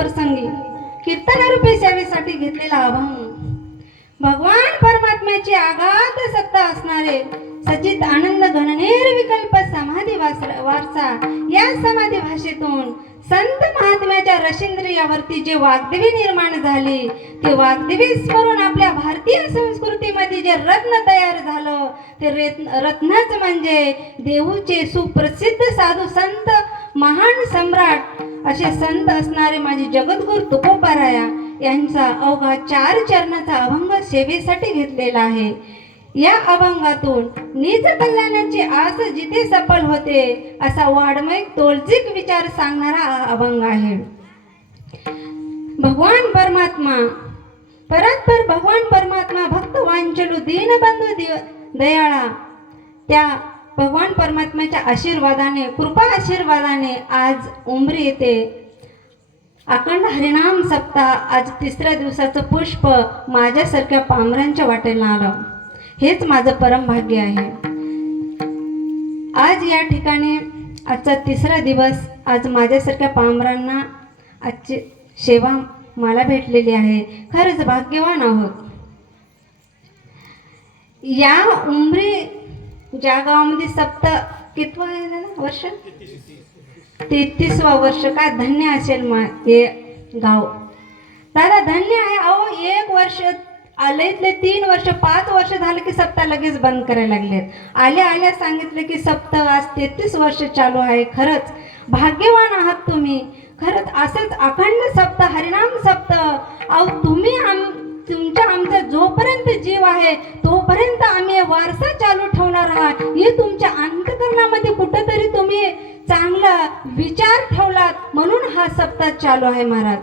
प्रसंगी कीर्तनरूपी सेवेसाठी घेतलेला अभंग भगवान परमात्म्याची आगाध सत्ता असणारे सचित आनंद घननेर विकल्प समाधी वारसा या समाधी भाषेतून संत महात्म्याच्या रशिंद्रियावरती जे वाग्देवी निर्माण झाली ते वाग्देवी स्मरून आपल्या भारतीय संस्कृतीमध्ये जे रत्न तयार झालं ते रत्नच म्हणजे देहूचे सुप्रसिद्ध साधू संत महान सम्राट असे संत असणारे माझे जगद्गुरु तुकोबाराया यांचा अवघा 4 चरणाचा अभंग सेवेसाठी घेतलेला आहे. या अभंगातून निज कल्याणाची आस जिथे सफल होते असा वाड्मय तोलजिक विचार सांगणारा हा अभंग आहे. भगवान परमात्मा परस्पर भगवान परमात्मा भक्त वांचलू दीनबंधू दयाळा त्या भगवान परमात्म्याच्या आशीर्वादाने कृपा आशीर्वादाने आज उमरी येते अखंड हरिनाम सप्ताह आज 3ऱ्या दिवसाचं पुष्प माझ्यासारख्या पामरांच्या वाटेला आलं. हेच माझं परम भाग्य आहे. आज या ठिकाणी आजचा 3रा दिवस आज माझ्यासारख्या पामरांना आजची सेवा मला भेटलेली आहे. खरंच भाग्यवान आहोत. या उमरी ज्या गावामध्ये कितवा आहे ना वर्ष 33वा वर्ष काय धन्य असेल हे गाव दादा धन्य आहे. अहो 1 वर्ष आलेतले 3 वर्ष 5 वर्ष झाले की सप्ताह लगेच बंद करायला लागलेत. आल्या सांगितलं की सप्ताह आज 33 वर्ष चालू आहे. खरंच भाग्यवान आहात तुम्ही. खरंच असंच अखंड सप्ताह हरिनाम सप्ताह अहो तुम्ही आमचा जोपर्यंत जीव आहे तोपर्यंत आम्ही वारसा चालू ठेवणार आहात. हे तुमच्या अंतःकरणामध्ये कुठंतरी तुम्ही चांगला विचार ठेवलात म्हणून हा सप्ताह चालू आहे महाराज.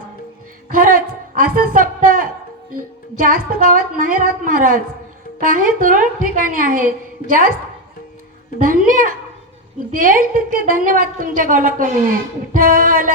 खरंच असं सप्ताह जास्त गावात नाही राहत महाराज. काही तुरळक ठिकाणी आहे. जास्त धन्य देईल तितके धन्यवाद तुमच्या गावाला कमी आहे. विठ्ठल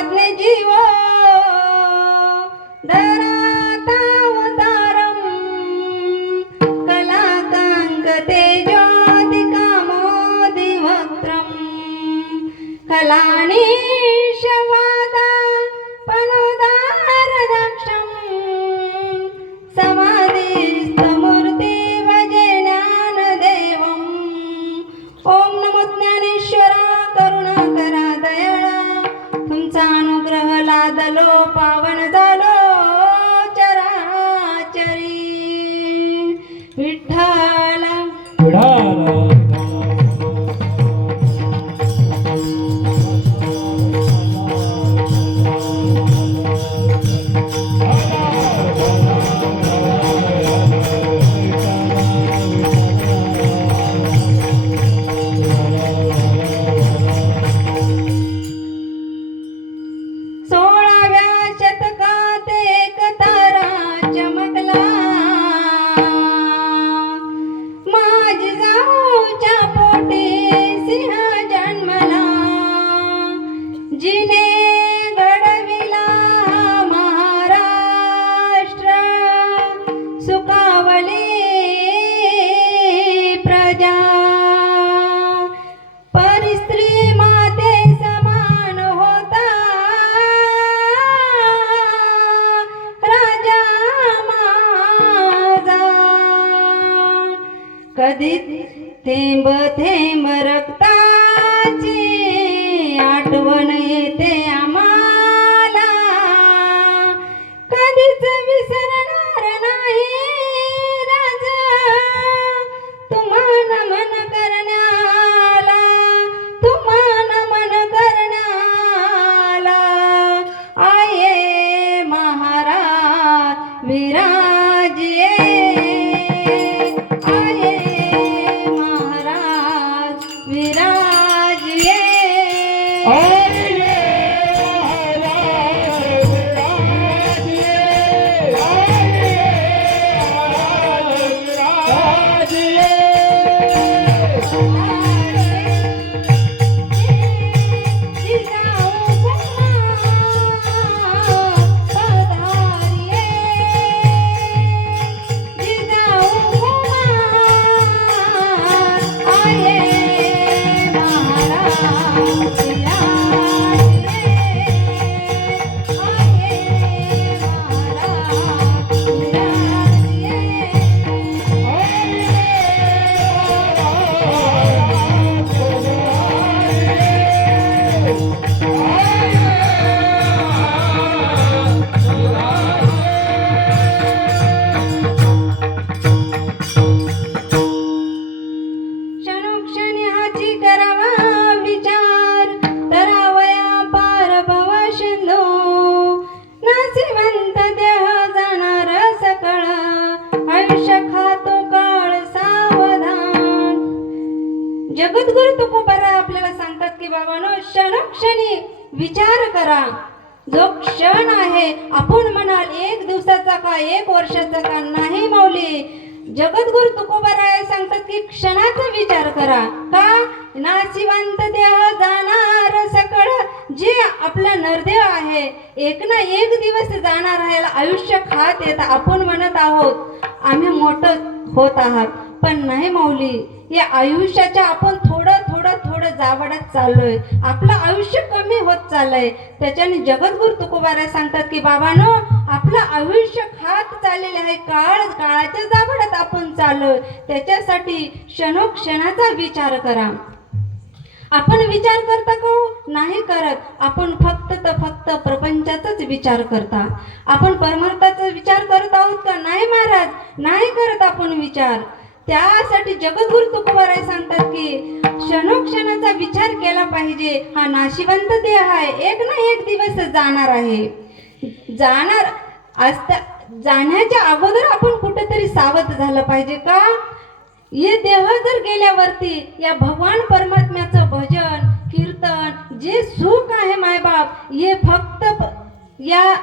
सर्वज्ञ जीव धरातावतारं कलाकाङ्कतेजोऽधिकामोदिवक्त्रं कलानीशवादा पनुदारदक्षं समाधिस्थमूर्ति भजे ज्ञानदेवम् ओम नमो ज्ञानेश्वरा करुणाकरा दयाळा तुमचा अनुग्रह लादलो पावन झालो चराचरी विठ्ठला कधी थेंब थेंब रक्ताची आठवण येते आम्हाला कधीच विसरणार नाही राजा तुम्हा नमन करण्याला तुम्हा नमन करण्याला आये महाराज विराजिये जगद्गुरु तुकोबाराय आपल्याला सांगतात की बाबांनो क्षणोक्षणी विचार करा जो क्षण आहे आपण म्हणाल एक दिवसाचा का एक वर्षाचा का नाही माऊली जगद्गुरु तुकोबाराय सांगतात की क्षणाचा विचार करा का नाशिवंत देह जाणार सकळ जे आपला नरदेव आहे एक ना एक दिवस जाणार आहे आयुष्य खात येत आपण म्हणत आहोत आम्ही मोठं होत आहात पण नाही माऊली या आयुष्याच्या आपण थोडं थोडं थोडं जावडत चाललोय आपलं आयुष्य कमी होत चाललंय त्याच्याने जगद्गुरु तुकोबाराय सांगतात की बाबांनो आपलं आयुष्य खात चाललेलं आहे काळाच्या जावडत आपण चाललोय त्याच्यासाठी क्षणोक्षणाचा विचार करा आपण विचार करता का नाही करत आपण फक्त प्रपंचाचाच विचार करता आपण परमार्थाचा विचार करत आहोत का नाही महाराज नाही करत आपण विचार त्यासाठी जगद्गुरु तुकोबाराय सांगतात की क्षणोक्षणाचा विचार केला पाहिजे हा नाशिवंत देह आहे एक ना एक दिवस जाणार आहे जाण्याच्या अगोदर आपण कुठेतरी सावध झालं पाहिजे का हे देह जर गेल्यावरती या भगवान परमात्म्याचं भजन कीर्तन जे सुख आहे मायबाप हे फक्त या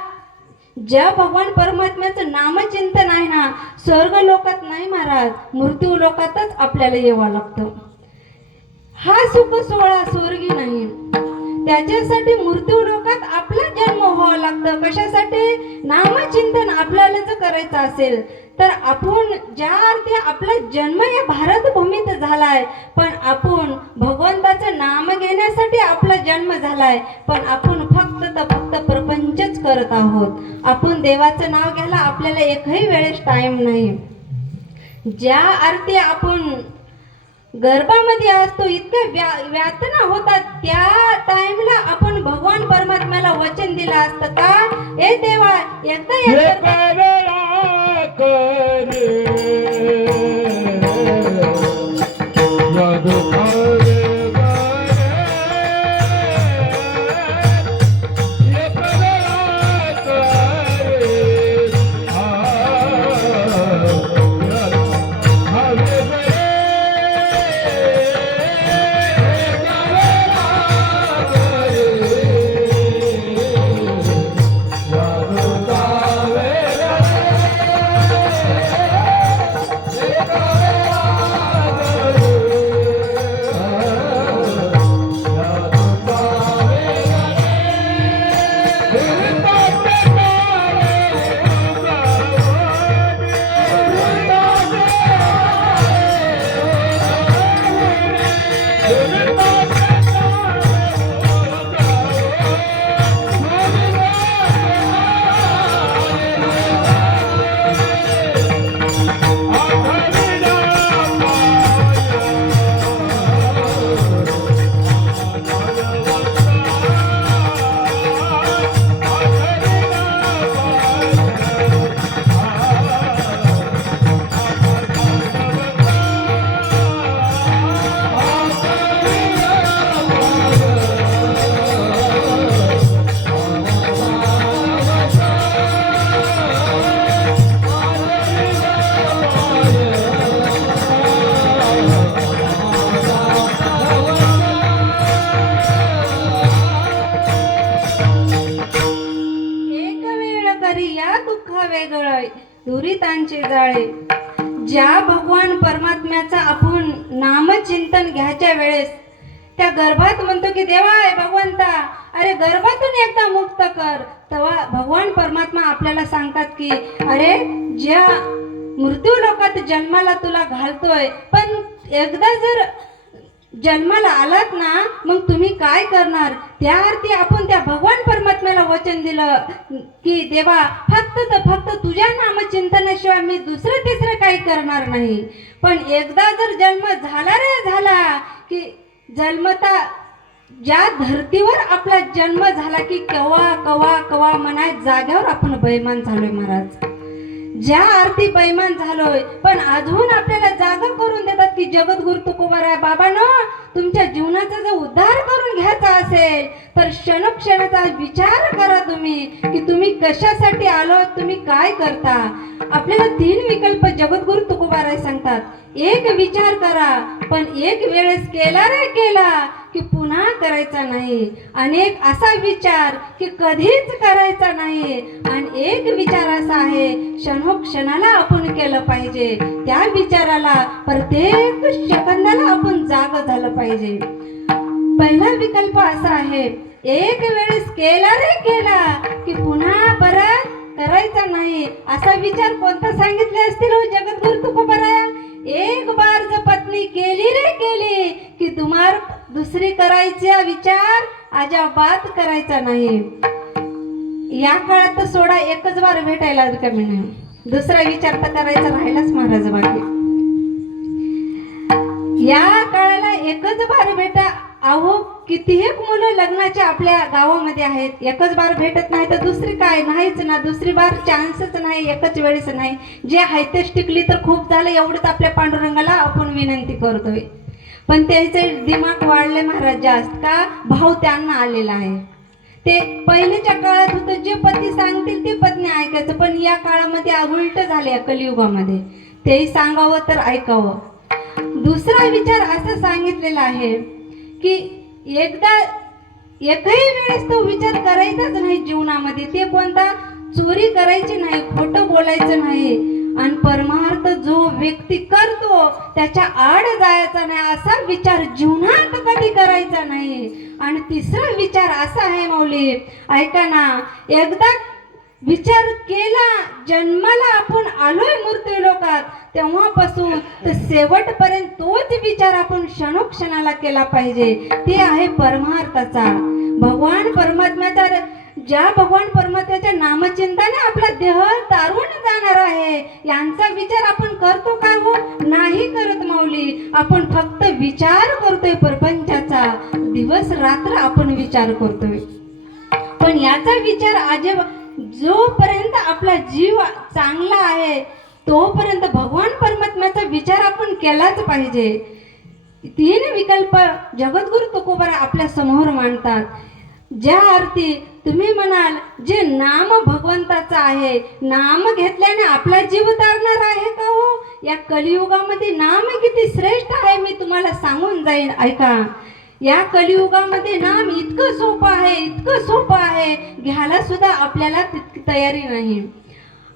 ज्या भगवान परमात्म्याचं नामचिंतन आहे ना स्वर्ग लोकात नाही महाराज मृत्यू लोकातच आपल्याला यावं लागतं हा सुख सोहळा स्वर्गी नाही त्याच्यासाठी मृत्यू लोकात आपला जन्म व्हावा लागतं. कशासाठी? नामचिंतन आपल्याला जर करायचं असेल तर आपण ज्या अर्थी आपला जन्म या भारत भूमीत झालाय, पण आपण भगवंताचं नाम घेण्यासाठी आपला जन्म झालाय, पण आपण फक्त तर फक्त प्रपंचच करत आहोत. आपण देवाचं नाव घ्यायला आपल्याला एकही वेळेस टाइम नाही. ज्या अर्थी आपण गर्भामध्ये असतो इतक्या व्यातना होतात, त्या टाइमला आपण भगवान परमात्म्याला वचन दिलं असतं का, ए देवा एकदा दुरितांचे जाळे. ज्या भगवान परमात्म्याचा आपण नामचिंतन घ्यायच्या वेळेस त्या गर्भात म्हणतो की देवा भगवंता अरे गर्भातून एकदा मुक्त कर, तेव्हा भगवान परमात्मा आपल्याला सांगतात की अरे ज्या मृत्यू लोकात जन्माला तुला घालतोय, पण एकदा जर जन्माला आलात ना मग तुम्ही काय करणार. त्या अर्थी आपण त्या भगवान परमात्म्याला वचन दिलं की देवा फक्त तर फक्त तुझ्या नामचिंतनाशिवाय मी दुसरं तिसरं काही करणार नाही. पण एकदा जर जन्म झाला रे झाला की जन्मता ज्या धर्तीवर आपला जन्म झाला की कवा कवा कवा म्हणाय जाग्यावर आपण बैमान झालोय महाराज. ज्या अर्थी बैमान झालोय पण अजून आपल्याला जागा करून देतात की जगद्गुरु तुकोबाराय बाबांनो तुमच्या जीवनाचा जर उद्धार करून घ्यायचा असेल तर क्षणोक्षणाचा विचार करा तुम्ही की तुम्ही कशासाठी आलो, तुम्ही काय करता. आपल्याला 3 विकल्प जगद्गुरु तुकोबाराय सांगतात. एक विचार करा पण एक वेळेस केला रे केला की पुन्हा करायचा नाही. अनेक असा विचार की कधीच करायचा नाही. आणि एक विचार असा आहे क्षणोक्षणाला आपण केलं पाहिजे. त्या विचाराला प्रत्येक सेकंदाला आपण जाग झालं पाहिजे. पहिला विकल्प असा आहे एक वेळेस केला रे केला की पुन्हा परत करायचा नाही. असा विचार कोणता सांगितले असतील हो जगद्गुरु तुकोबाराय. एक बार जर पत्नी केली रे केली की तुम्हार दुसरी करायचा विचार अजिबात करायचा नाही. या काळात तर सोडा एकच बार भेटायला कमी नाही, दुसरा विचार तर करायचा राहिलाच महाराज बाकी. या काळाला एकच बार भेटा. अहो कितीही मुलं लग्नाच्या आपल्या गावामध्ये आहेत, एकच बार भेटत नाही तर दुसरी काय नाहीच ना, दुसरी बार चान्सच नाही, एकच वेळेस नाही. जे आहे तेच टिकली तर खूप झालं एवढंच आपल्या पांडुरंगाला आपण विनंती करतोय. पण त्यांचे दिमाग वाढले महाराज जास्त का भाव त्यांना आलेला आहे. ते पहिलेच्या काळात होतं जे पती सांगतील ते पत्नी ऐकायचं, पण या काळामध्ये उलट झाले कलियुगामध्ये. तेही सांगावं तर ऐकावं. दुसरा विचार असं सांगितलेला आहे की एकदा एकही वेळेस तो विचार करायचाच नाही जीवनामध्ये. ते कोणता चोरी करायची नाही, खोटं बोलायचं नाही आणि परमार्थ जो व्यक्ती करतो त्याच्या आड जायचा नाही असा विचार जीवनात कधी करायचा नाही. आणि तिसरा विचार असा आहे माऊली, ऐका ना, एकदा विचार केला, जन्माला आपण आलोय मृत्यू लोकात, तेव्हापासून तर शेवटपर्यंत तोच विचार आपण क्षणोक्षणाला केला पाहिजे. ते आहे परमार्थाचा. भगवान परमात्म्याचा, ज्या भगवान परमात्म्याच्या नामचिंताने आपला देह तारून जाणार आहे, यांचा विचार आपण करतो का हो? नाही करत माऊली. आपण फक्त विचार करतोय प्रपंचाचा, दिवस रात्र आपण विचार करतोय. पण याचा विचार आज जोपर्यंत आपला जीव चांगला आहे तोपर्यंत भगवान परमात्म्याचा विचार आपण केलाच पाहिजे. 3 विकल्प जगद्गुरु तुकोबा आपल्या समोर मांडतात. ज्या अर्थी तुम्ही म्हणाल जे नाम भगवंताचा आहे, नाम घेतल्याने आपला जीव तारणार आहे का हो? या कलियुगामध्ये नाम किती श्रेष्ठ आहे मी तुम्हाला सांगून जाईन, ऐका. या कलियुगामध्ये नाम इतकं सोपं आहे, इतकं सोपं आहे, घ्यायला सुद्धा आपल्याला तितकी तयारी नाही.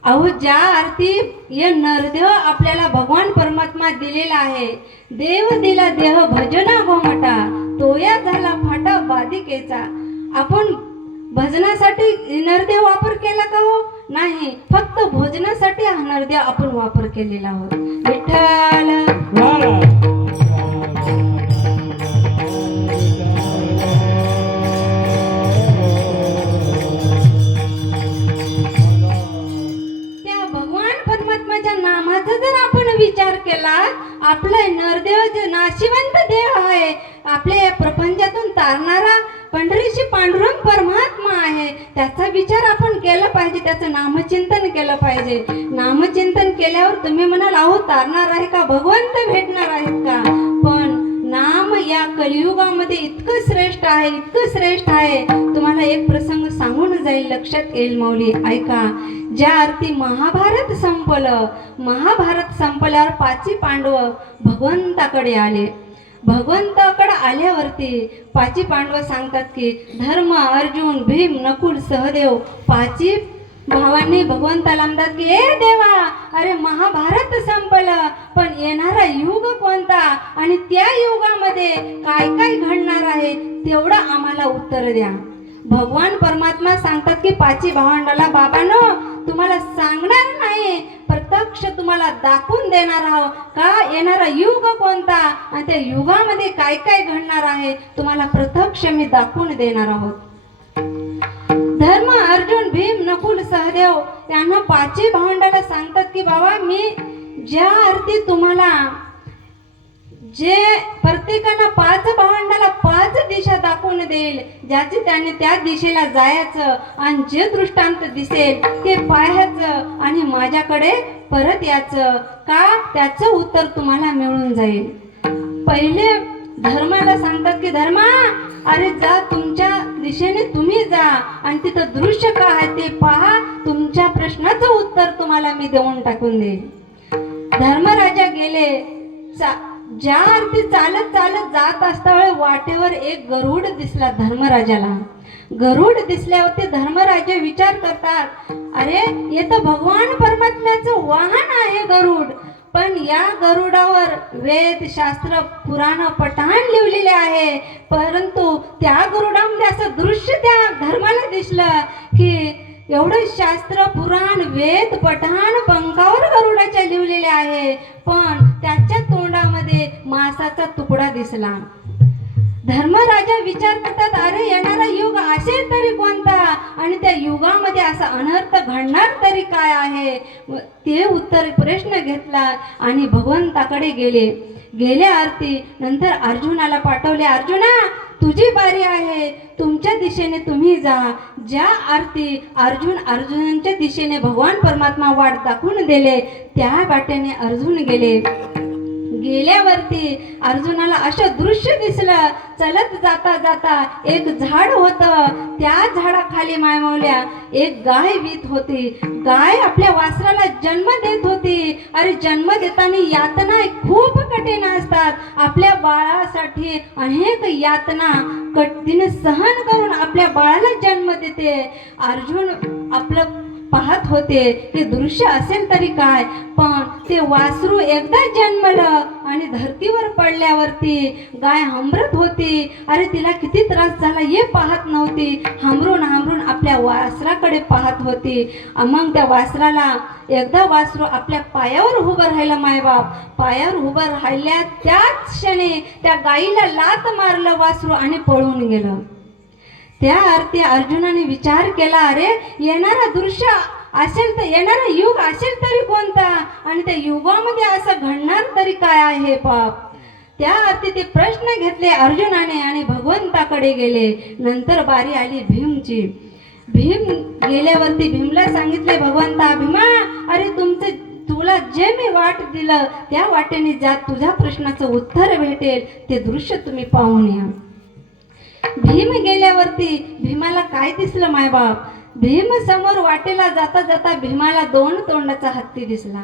अहो, ज्या अर्थी हे नरदेह आपल्याला भगवान परमात्मा दिलेला आहे, देव दिला देह भजना घोमटा, तोया झाला फाटा बाधिकेचा. आपण भजनासाठी नरदेह वापर केला का हो? नाही, फक्त भोजनासाठी हा नरदेह आपण वापर केलेला आहोत. विठ्ठल नामाचा जर आपण विचार केला, आपला नरदेव जे नाशिवंत देव आहे, आपल्या या प्रपंचातून तारणारा पंढरीशी पांडुरंग परमात्मा आहे, त्याचा विचार आपण केला पाहिजे, त्याचं नामचिंतन केलं पाहिजे. नामचिंतन केल्यावर तुम्ही म्हणाल अहो तारणार आहे का, भगवंत भेटणार आहेत का? पण नाम या कलियुगामध्ये इतकं श्रेष्ठ आहे, इतकं श्रेष्ठ आहे. तुम्हाला एक प्रसंग सांगून जाईल, लक्षात येईल माऊली, ऐका. ज्या अर्थी महाभारत संपलं, महाभारत संपल्यावर 5 पांडव भगवंताकडे आले. भगवंताकडे आल्यावरती 5 पांडव सांगतात की धर्म, अर्जुन, भीम, नकुल, सहदेव 5 भावांनी भगवंताला म्हणतात की ए देवा, अरे महाभारत संपलं, पण येणारा युग कोणता आणि त्या युगामध्ये काय काय घडणार आहे तेवढं आम्हाला उत्तर द्या. भगवान परमात्मा सांगतात की 5 भावंडाला, बाबांनो तुम्हाला सांगणार नाही, प्रत्यक्ष तुम्हाला दाखवून देणार आहोत का येणारा युग कोणता आणि त्या युगामध्ये काय काय घडणार आहे, तुम्हाला प्रत्यक्ष मी दाखवून देणार आहोत. धर्म, अर्जुन, भीम, नकुल, सहदेव यांना 5 भावंडाला सांगतात की बाबा, मी ज्या अर्थी तुम्हाला जे प्रत्येकानं 5 भावंडाला 5 दिशा दाखवून देईल, ज्याचे त्याने त्या दिशेला जायचं आणि जे दृष्टांत दिसेल ते पाहायचं आणि माझ्याकडे परत यायचं का, त्याचं उत्तर तुम्हाला मिळून जाईल. पहिले धर्माला सांगतात की धर्मा, अरे जा, तुमच्या दिशेने तुम्ही जा आणि तिथं दृश्य काय आहे ते पहा, तुमच्या प्रश्नाचं उत्तर तुम्हाला मी देऊन टाकून देईल. धर्मराजा गेले. ज्या अर्थी चालत चालत जात असताना वाटेवर एक गरुड दिसला धर्मराजाला. गरुड दिसल्यावरती धर्मराजे विचार करतात, अरे हे तर भगवान परमात्म्याचं वाहन आहे गरुड, पण या गरुडावर वेद, शास्त्र, पुराण, पठाण लिहिलेले आहे, परंतु त्या गरुडामध्ये असं दृश्य त्या धर्माला दिसलं की एवढं शास्त्र, पुराण, वेद, पठाण पंखावर गरुडाच्या लिहिलेले आहे, पण त्याच्या तोंडामध्ये मांसाचा तुकडा दिसला. धर्मराजा विचार करतात, अरे येणारा युग असेल तरी कोणता आणि त्या युगामध्ये असा अनर्थ घडणार तरी काय आहे. ते उत्तर प्रश्न घेतला आणि भगवंताकडे गेले. गेल्या अर्थी नंतर अर्जुनाला पाठवले, अर्जुना तुझी बारी आहे, तुमच्या दिशेने तुम्ही जा. ज्या अर्थी अर्जुनांच्या दिशेने भगवान परमात्मा वाट दाखवून दिले, त्या वाटेने अर्जुन गेले. गेल्यावरती अर्जुनाला असं दृश्य दिसलं, चलत जाता जाता एक झाड होतं, त्या झाडाखाली मायमौल्या एक गाय वीत होती. गाय आपल्या वासराला जन्म देत होती. अरे जन्म देताना यातना खूप कठीण असतात, आपल्या बाळासाठी अनेक यातना कठीण सहन करून आपल्या बाळाला जन्म देते. अर्जुन आपलं पाहत होते हे दृश्य असेल तरी काय, पण ते वासरू एकदा जन्मलं आणि धरतीवर पडल्यावरती गाय हंबरत होती. अरे तिला किती त्रास झाला हे पाहत नव्हती, हांबरून हांबरून आपल्या वासराकडे पाहत होती. मग त्या वासराला एकदा वासरू आपल्या पायावर उभं राहिलं. मायबाप पायावर उभं राहिल्या त्याच क्षणी त्या गाईला लात मारलं वासरू आणि पळून गेलं. त्या अर्थी अर्जुनाने विचार केला, अरे येणारा दृश्य असेल तर येणारा युग असेल तरी कोणता, आणि त्या युगामध्ये असं घडणार तरी काय आहे पाप. त्या अर्थी ते प्रश्न घेतले अर्जुनाने आणि भगवंताकडे गेले. नंतर बारी आली भीमची. भीम गेल्यावरती भीमला सांगितले, भगवंता भीमा, अरे तुला जे मी वाट दिलं त्या वाटेने जा, तुझ्या प्रश्नाचं उत्तर भेटेल, ते दृश्य तुम्ही पाहून या. भीम गेल्यावरती भीमाला काय दिसलं मायबाप, भीम समोर वाटेला जाता जाता भीमाला 2 तोंडाचा हत्ती दिसला.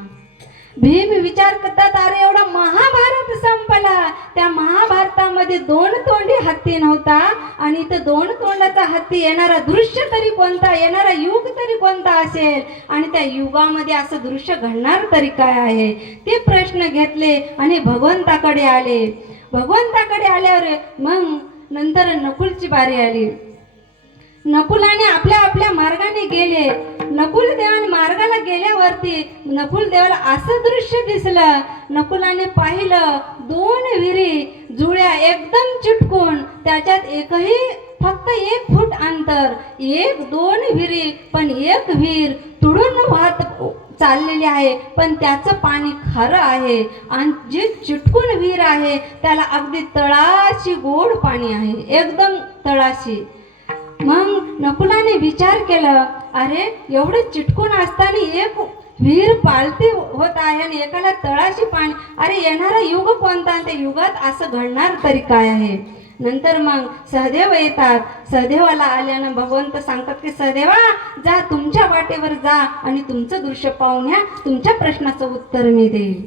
भीम विचार करतात, अरे एवढा महाभारत संपला, त्या महाभारतामध्ये 2 तोंडी हत्ती नव्हता, आणि इथं 2 तोंडाचा हत्ती येणारा दृश्य तरी कोणता, येणारा युग तरी कोणता असेल, आणि त्या युगामध्ये असं दृश्य घडणार तरी काय आहे. ते प्रश्न घेतले आणि भगवंताकडे आले. भगवंताकडे आल्यावर मग नंतर नकुलची बारी आली. नकुलाने आपल्या आपल्या मार्गाने गेले. नकुल देवाने मार्गाला गेल्यावरती नकुल देवाला असं दृश्य दिसलं. नकुलाने पाहिलं 2 विहिरी जुळ्या एकदम चिटकून, त्याच्यात फक्त 1 फूट अंतर, 1-2 विहिरी, पण एक विहीर तुडून वाहत चाललेली आहे, पण त्याचं पाणी खारं आहे, आणि जे चिटकून विहीर आहे त्याला अगदी तळाशी गोड पाणी आहे, एकदम तळाशी. मग नकुलाने विचार केला, अरे एवढं चिटकून असताना एक विहीर पालती होत आहे आणि एकाला तळाशी पाणी, अरे येणारा युग कोणता, त्या युगात असं घडणार तरी काय आहे. नंतर मग सहदेव येतात. सहदेवाला आल्यानं भगवंत सांगतात की सहदेवा जा, तुमच्या वाटेवर जा आणि तुमचं दृश्य पाहून या, तुमच्या प्रश्नाचं उत्तर मी देईल.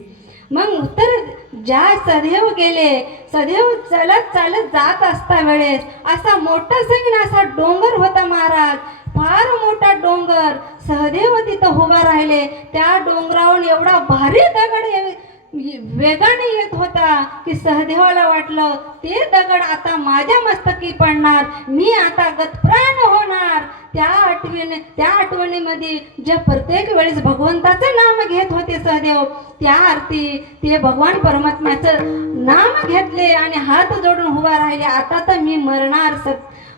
मग उत्तर ज्या सहदेव गेले, सहदेव चालत चालत जात असता वेळेस असा मोठा सैन असा डोंगर होता महाराज, फार मोठा डोंगर. सहदेव तिथं उभा राहिले. त्या डोंगरावरून एवढा भारी दगड वेगाने येत होता की सहदेवाला वाटलं ते दगड आता माझ्या मस्तकी पडणार, मी आता गतप्राण होणार. त्या आठवणीमध्ये जे प्रत्येक वेळेस भगवंताचं नाम घेत होते सहदेव, त्या अर्थी ते भगवान परमात्म्याचं नाम घेतले आणि हात जोडून उभा राहिले. आता तर मी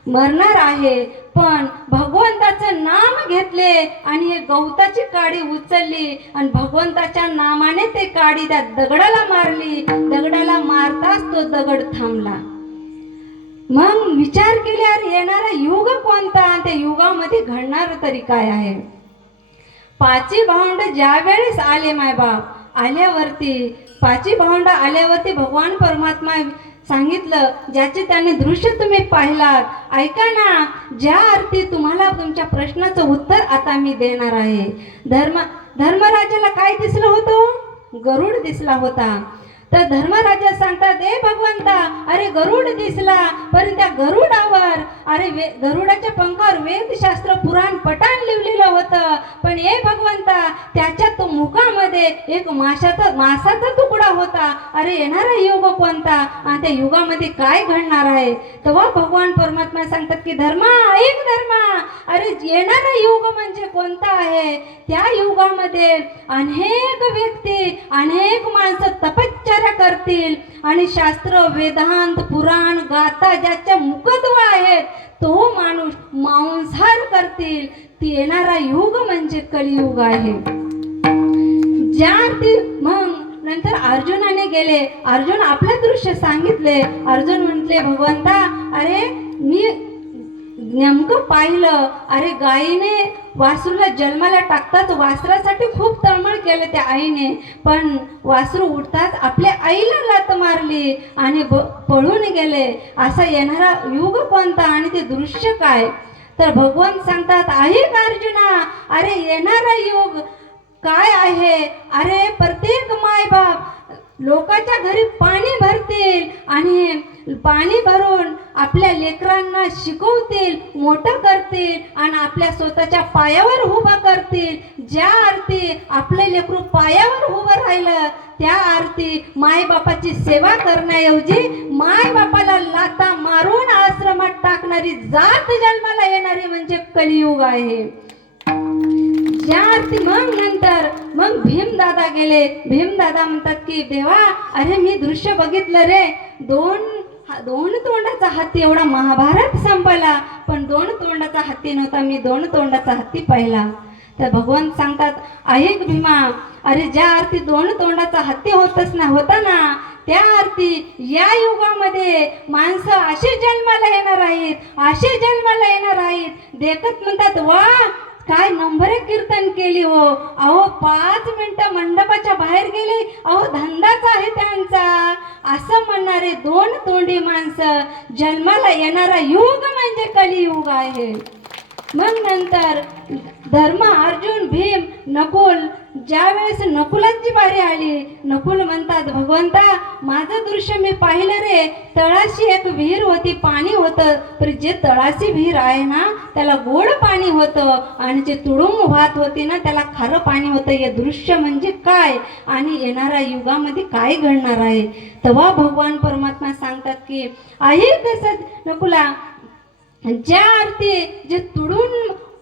मरणार आहे, पण भगवंताचं नाम घेतले आणि गवताची काडी उचलली आणि भगवंताच्या नामाने ते काडी त्या दगडाला मारली. दगडाला मारताच तो दगड थांबला. मग विचार केले, अरे येणारा युग कोणता, त्या युगामध्ये घडणार तरी काय आहे. 5 भावंड ज्या वेळेस आले मायबाप आल्यावरती, 5 भावंड आल्यावरती भगवान परमात्मा सांगितलं, ज्याचे त्याने दृश्य तुम्ही पाहिलात, ऐका ना, ज्या अर्थी तुम्हाला तुमच्या प्रश्नाचं उत्तर आता मी देणार आहे. धर्मराजाला काय दिसलं होतं, गरुड दिसला होता. तर धर्मराजा सांगतात, ए भगवंता, अरे गरुड दिसला, पण त्या गरुडावर गरुडाच्या पंखावर वेदशास्त्र पुराण पटाण लिहिलेलं होतं, पण ए भगवंता त्याच्या तो मुखामध्ये एक मासाचा तुकडा होता. अरे येणारा युग कोणता आणि त्या युगामध्ये काय घडणार आहे. तेव्हा भगवान परमात्मा सांगतात की धर्मा, ऐक धर्मा, अरे येणारा युग म्हणजे कोणता आहे. त्या युगामध्ये अनेक व्यक्ती, अनेक माणसं तपश्चर्या करतील आणि शास्त्र, वेदांत, पुराण, गाथा ज्याच्या मुखद्वा आहेत तो माणूस मांसाहार करतील. ती येणारा युग म्हणजे कलियुग आहे. मग नंतर अर्जुनाने गेले. अर्जुन आपले दृश्य सांगितले. अर्जुन म्हटले, भगवंता, अरे मी नेमकं पाहिलं, अरे गायीने वासरूला जन्माला टाकताच वासरासाठी खूप तळमळ केलं त्या आईने, पण वासरू उठताच आपल्या आईला लात मारली आणि पळून गेले. असा येणारा युग कोणता आणि ते दृश्य काय. तर भगवान सांगतात, ऐक अर्जुना, अरे येणारा युग काय आहे. अरे प्रत्येक मायबाप लोकांच्या घरी पाणी भरतील आणि पाणी भरून आपल्या लेकरांना शिकवतील, मोठं करतील आणि आपल्या स्वतःच्या पायावर उभं करतील. ज्या आरती आपलं लेकरू पायावर उभं राहिलं त्या आरती मायबापाची सेवा करण्याऐवजी मायबापाला लाथा मारून आश्रमात टाकणारी जात जन्माला येणारी म्हणजे कलियुग आहे. ज्या आरती मग भीमदादा गेले. भीमदादा म्हणतात की देवा, अरे मी दृश्य बघितलं रे, दोन तोंडाचा हत्ती एवढा महाभारत संपला, पण दोन तोंडाचा हत्ती नव्हता, मी दोन तोंडाचा हत्ती पाहिला. तर भगवान सांगतात, ऐक भीमा, अरे ज्या आरती दोन तोंडाचा हत्ती होता ना, त्या आरती या युगामध्ये माणसं असे जन्माला येणार आहेत. देखत म्हणतात, वा काय नंबरे कीर्तन केली हो. अहो 5 मिनिटं मंडपाच्या बाहेर गेली, अहो धंदाच आहे त्यांचा. असं म्हणणारे दोन तोंडी माणसं जन्माला येणारा युग म्हणजे कलियुग आहे. मग नंतर धर्म, अर्जुन, भीम, नकुल, ज्यावेळेस नकुलांची बारी आली, नकुल म्हणतात, भगवंता माझं दृश्य मी पाहिलं रे, तळाशी एक विहीर होती, पाणी होतं, पण जे तळाशी विहीर आहे ना त्याला गोड पाणी होतं आणि जे तुडुंब वाहत होती ना त्याला खारं पाणी होतं. हे दृश्य म्हणजे काय आणि येणाऱ्या युगामध्ये काय घडणार आहे. तेव्हा भगवान परमात्मा सांगतात की आहे तसं नकुला, ज्या आरती जे तुडून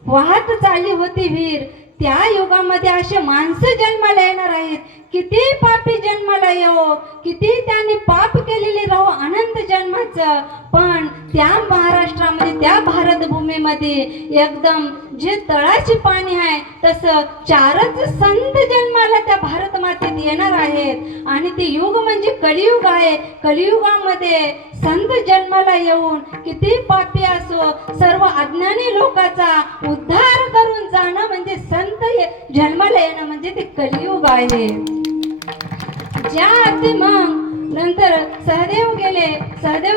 वाहत चालली होती विहीर, त्या युगामध्ये असे माणसं जन्माला येणार आहेत. किती पापी जन्माला येवो, किती त्यांनी पाप केलेले राहो अनंत जन्माचं, पण त्या महाराष्ट्रामध्ये, त्या भारतभूमीमध्ये एकदम जे तळाचे पाणी आहे तसं 4च संत जन्माला त्या भारत मातेत येणार आहेत. आणि ते युग म्हणजे कलियुग आहे. कलियुगामध्ये संत जन्माला येऊन किती पापी असो सर्व अज्ञानी लोकांचा उद्धार करून जाणं म्हणजे संत जन्माला येणं म्हणजे ते कलियुग आहे. ज्या आरती मग नंतर सहदेव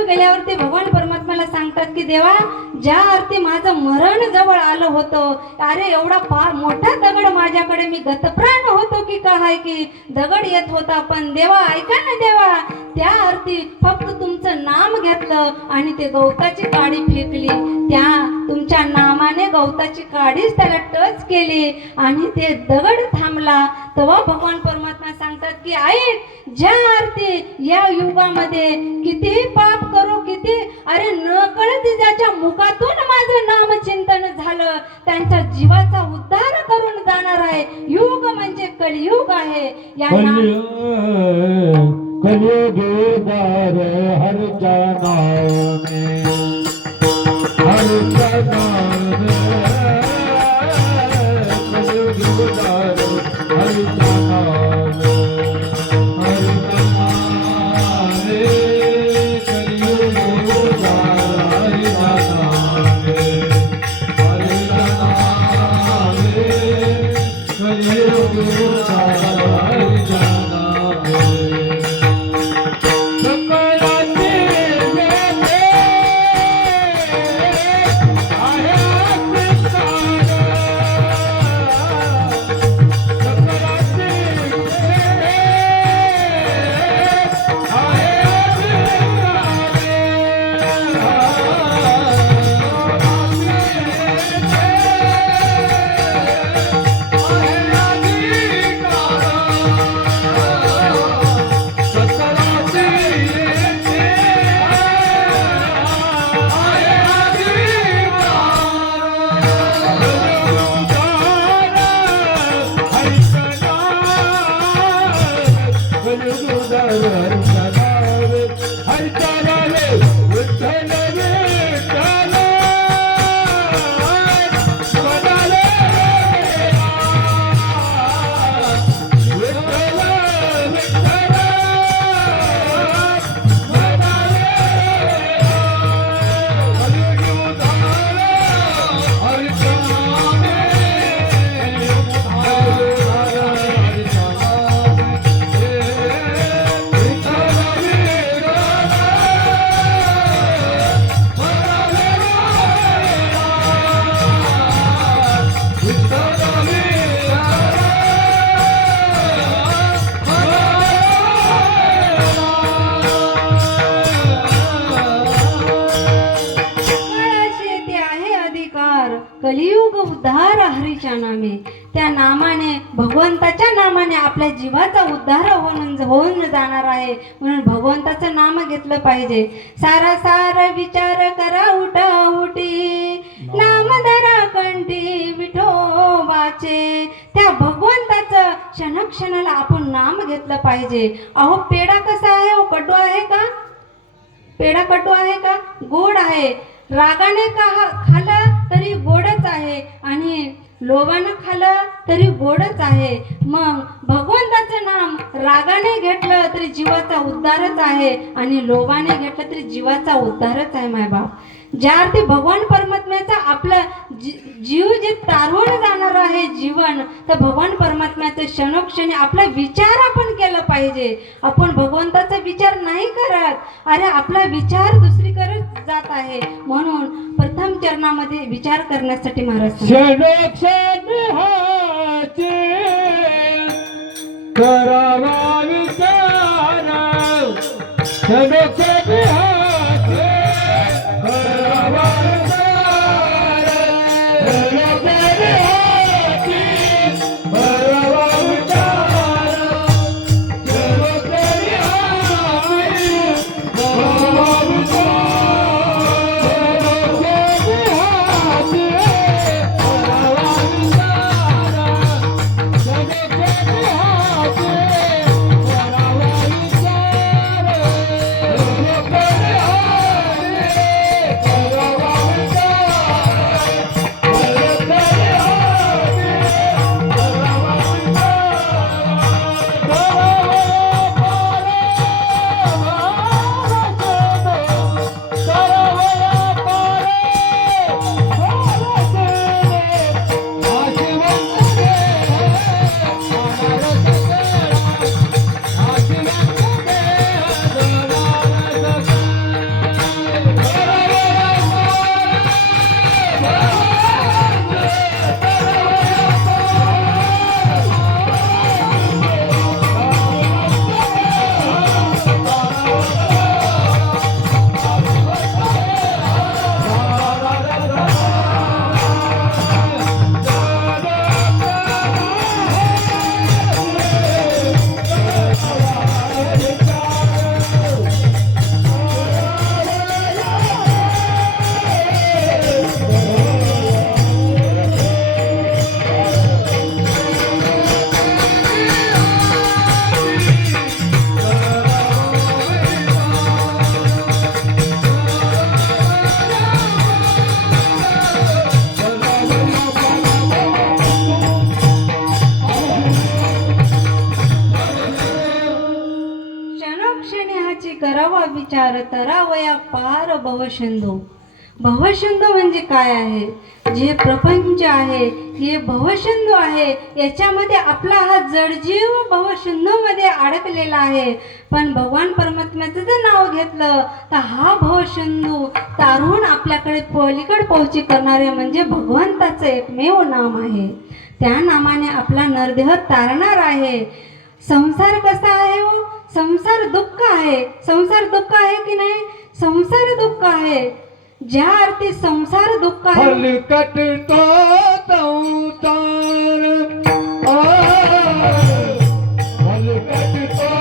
गेल्यावरती भगवान परमात्म्याला सांगतात की देवा, ज्या आरती माझं मरण जवळ आलं होतं, अरे एवढा मोठा दगड माझ्याकडे, मी गतप्राण होतो की काय की दगड येत होता, पण देवा ऐका ना देवा, त्या आरती फक्त तुमचं नाम घेतलं आणि ते गवताची काडी फेकली, त्या तुमच्या नामाने गवताची काडीच त्याला टच केली आणि ते दगड थांबला. तेव्हा भगवान परमात्मा सांगतात की ऐक, ज्या आरती या युगामध्ये किती पाप करू, किती अरे नकळत ज्याच्या मुखातून माझं नाम चिंतन झालं त्यांच्या जीवाचा उद्धार करून जाणार आहे. युग म्हणजे कलियुग आहे. या कलियुग उद्धार हर जनाने, हर जनाने, कलियुग उद्धार हर जनाने, हर जनाने, कलियुग उद्धार हर जनाने, हर जनाने, कलियुग उद्धार हर जनाने. आहे अंगीकार कलियुग उद्धार हरीच्या नामे. त्या नामाने भगवंताच्या नामाने आपल्या जीवाचा उद्धार होऊन जाणार आहे. म्हणून भगवंताचं नाम घेतलं पाहिजे. सार विचार करा उठी नामधरा कंठी विठोबाचे. त्या भगवंताचं क्षणाला आपण नाम घेतलं पाहिजे. अहो पेढा कसा आहे? हो कडू आहे का? पेढा कडू आहे का? गोड आहे. रागाने खाल्लं तरी गोडच आहे आणि लोभानं खाल्लं तरी गोडच आहे. मग भगवंताचं नाम रागाने घेतलं तरी जीवाचा उद्धारच आहे आणि लोभाने घेतलं तरी जीवाचा उद्धारच आहे. मायबाप, ज्या अर्थी भगवान परमात्म्याचा आपला जीव जे तारवून जाणार आहे जीवन, तर भगवान परमात्म्याचं क्षणोक्षणी आपला विचार आपण केला पाहिजे. आपण भगवंताचा विचार नाही करत. अरे आपला विचार दुसरीकडे जात आहे. म्हणून प्रथम चरणामध्ये विचार करण्यासाठी महाराज करावा विचार करावा विचार तरावया पार भवसिंधू. भवसिंधू म्हणजे काय आहे? जे प्रपंच आहे हे भवसिंधू आहे. याच्यामध्ये आपला हा जडजीव भवसिंधूमध्ये अडकलेला आहे. पण भगवान परमात्म्याचं जर नाव घेतलं तर हा भवसिंधू तारून आपल्याकडे पलीकडे पोहोची करणारे म्हणजे भगवंताचं एकमेव नाम आहे. त्या नामाने आपला नरदेह तारणार आहे. संसार कसा आहे हो? संसार दुःख आहे. संसार दुःख आहे की नाही? संसार दुःख आहे. ज्या अर्थी संसार दुःख आहे हलकट तो तार हलकट तो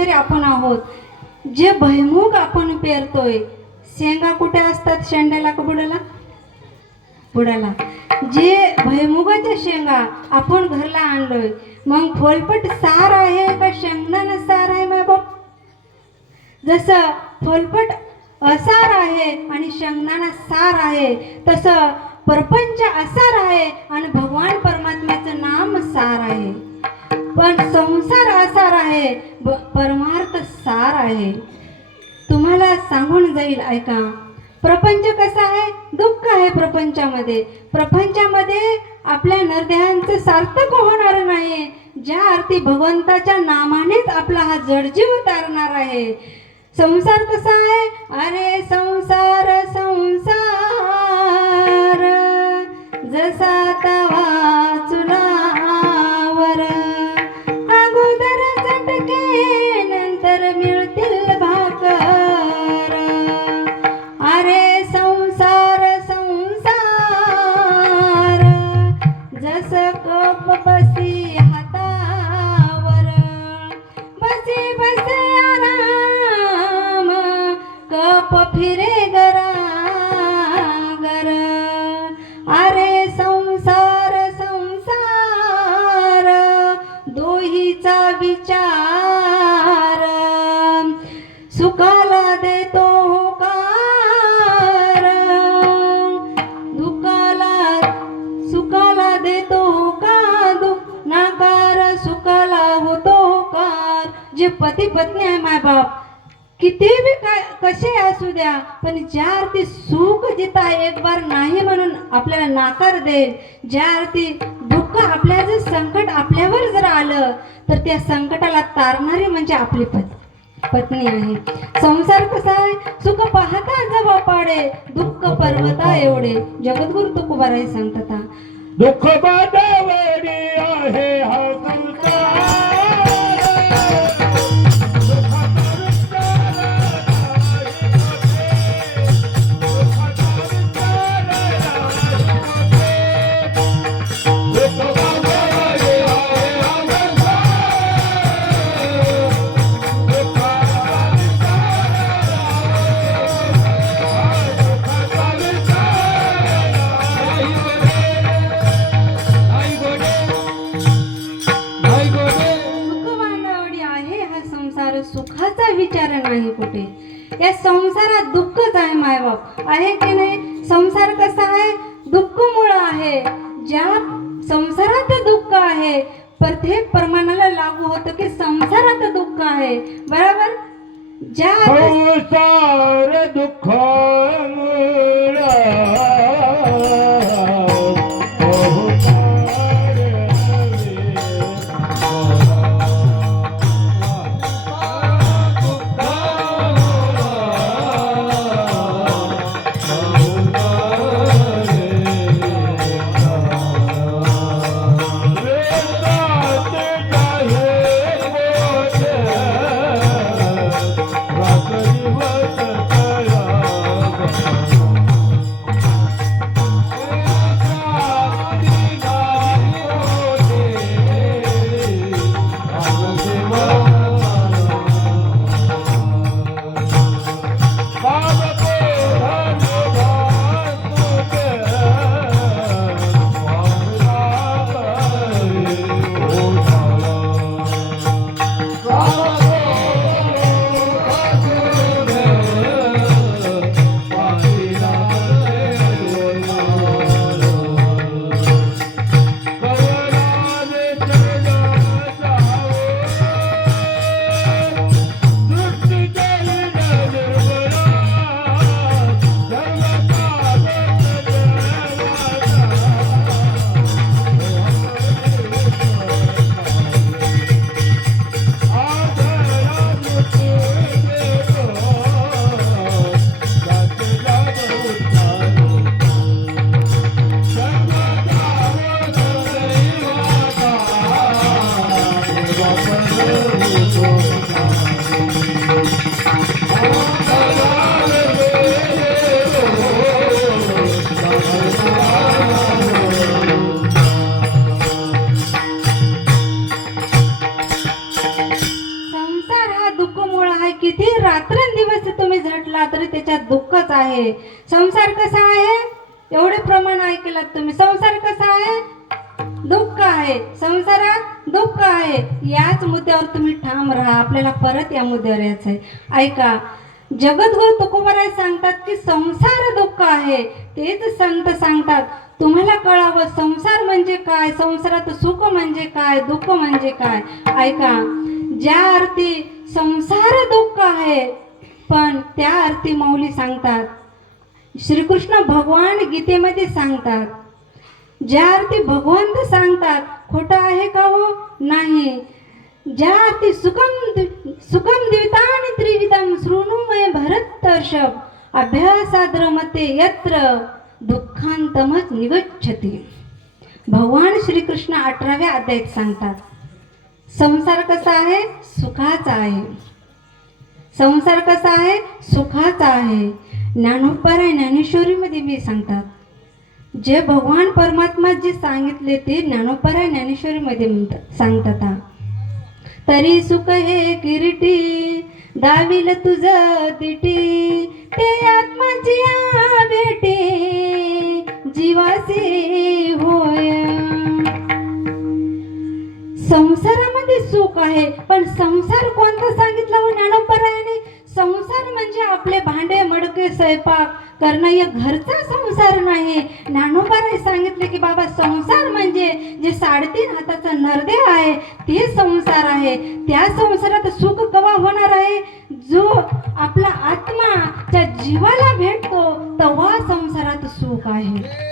शेतकरी आपण आहोत. जे भुईमुग आपण पेरतोय, शेंगा कुठे असतात? शेंड्याला का बुडाला? बुडाला. जे भुईमुगाच्या शेंगा आपण घरला आणलोय, मग फोलपट सार आहे का शेंगदाणा सार आहे माय बाप? जसं फोलपट असार आहे आणि शेंगदाणा सार आहे, तसं परपंच असार आहे आणि भगवान परमात्म्याचं नाम सार आहे. पण संसार असार आहे, परमार्थ सार आहे. तुम्हाला सांगून जाईल, ऐका. प्रपंच कसा आहे? दुःख आहे प्रपंचामध्ये. प्रपंचामध्ये आपल्या नरदेहांचं सार्थक होणार नाही. ज्या अर्थी भगवंताच्या नामानेच आपला हा जडजीव तारणार आहे. संसार कसा आहे? अरे संसार संसार जसा तवा चुलावर, अगोदर चटके नंतर मिळतील भाकर. अरे संसार संसार जस कप बसी हातावर, बसे बसे आराम कप फिरे गरागर. अरे संसार संसार दोहीचा विचार, सुखाला देतो होकार, सुखाला देतो का नाकार, सुखाला होतो होकार. जे पती पत्नी आहे माय बाप, किती बी काय कसे असू द्या, पण ज्या अर्थी सुख जिता एक बार नाही म्हणून आपल्याला नाकार देईल, ज्या अर्थी दुःख आपल्या जर संकट आपल्यावर जर आलं तर त्या संकटाला तारणारी म्हणजे आपली पत्नी आहे. संसार कसा आहे? सुख पाहता जवा पाडे, दुःख पर्वता एवढे. जगद्गुरु तुकोबाराय सांगतात, दुःख बांधावरी आहे हा संसार. सुखाचा विचार नाही कुठे. या संसारात दुःखच आहे मायबाप, आहे की नाही? संसार कसा आहे? दुःखमुळे आहे. ज्या संसारात दुःख आहे, प्रत्येक प्रमाणाला लागू होतं की संसारात दुःख आहे. बरोबर? ज्या संसार दुःख जसं तुम्ही झटला तरी त्याच्यात दुःखच आहे. संसार कसा आहे? एवढे प्रमाण ऐकलात तुम्ही. संसार कसा आहे? दुःख आहे. संसारात दुःख आहे. याच मुद्द्यावर तुम्ही ठाम राहा. आपल्याला परत या मुद्द्यावर यायचं आहे. ऐका, जगद्गुरु तुकोबाराय सांगतात की संसार दुःख आहे. तेच संत सांगतात तुम्हाला कळावं संसार म्हणजे काय, संसारात सुख म्हणजे काय, दुःख म्हणजे काय. ऐका, ज्या अर्थी संसार दुःख आहे पण त्या अर्थी माऊली सांगतात, श्रीकृष्ण भगवान गीतेमध्ये सांगतात, ज्या अर्थी भगवंत सांगतात खोटं आहे का हो? नाही. ज्या अर्थी सुखम द्वितानि त्रिविधम शृणुमय भरतर्षभ अभ्यासाद्रमते यत्र दुःखांतमच निगच्छति. भगवान श्रीकृष्ण 18व्या अध्यायात सांगतात संसार कसा आहे? सुखाचा आहे. संसार कसा आहे? सुखाचा आहे. ज्ञानोबराय ज्ञानेश्वरीमध्ये बी सांगतात, जे भगवान परमात्मा जे सांगितले ते ज्ञानोबराय ज्ञानेश्वरीमध्ये सांगतात. तरी सुख हे किरीटी दाविल तुझ दिटी, ते आत्माची भेटी जीवासी होय. संसारामध्ये सुख आहे पण संसार कोणता सांगितला हो ज्ञानोबरायाने? संसार म्हणजे आपले भांडे मडके स्वयंपाक करणं हे घरचा संसार नाही. ज्ञानोबराय सांगितले की बाबा संसार म्हणजे जे 3.5 हाताचं नरदे आहे ते संसार आहे. त्या संसारात सुख कवा होणार आहे? जो आपला आत्मा त्या जीवाला भेटतो तेव्हा संसारात सुख आहे.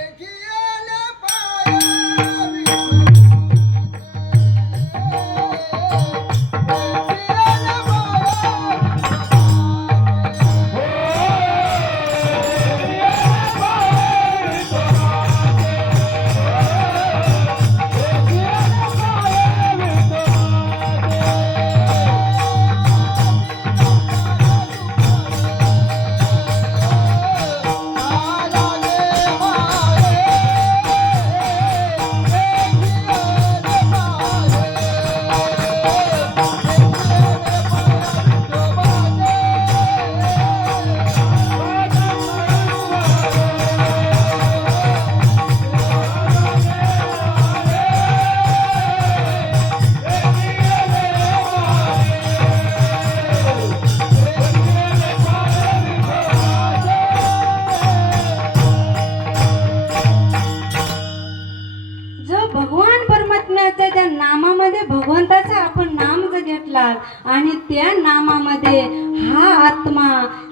भगवंताचा आपण नाम जर घेतला आणि त्या नामामध्ये हा आत्मा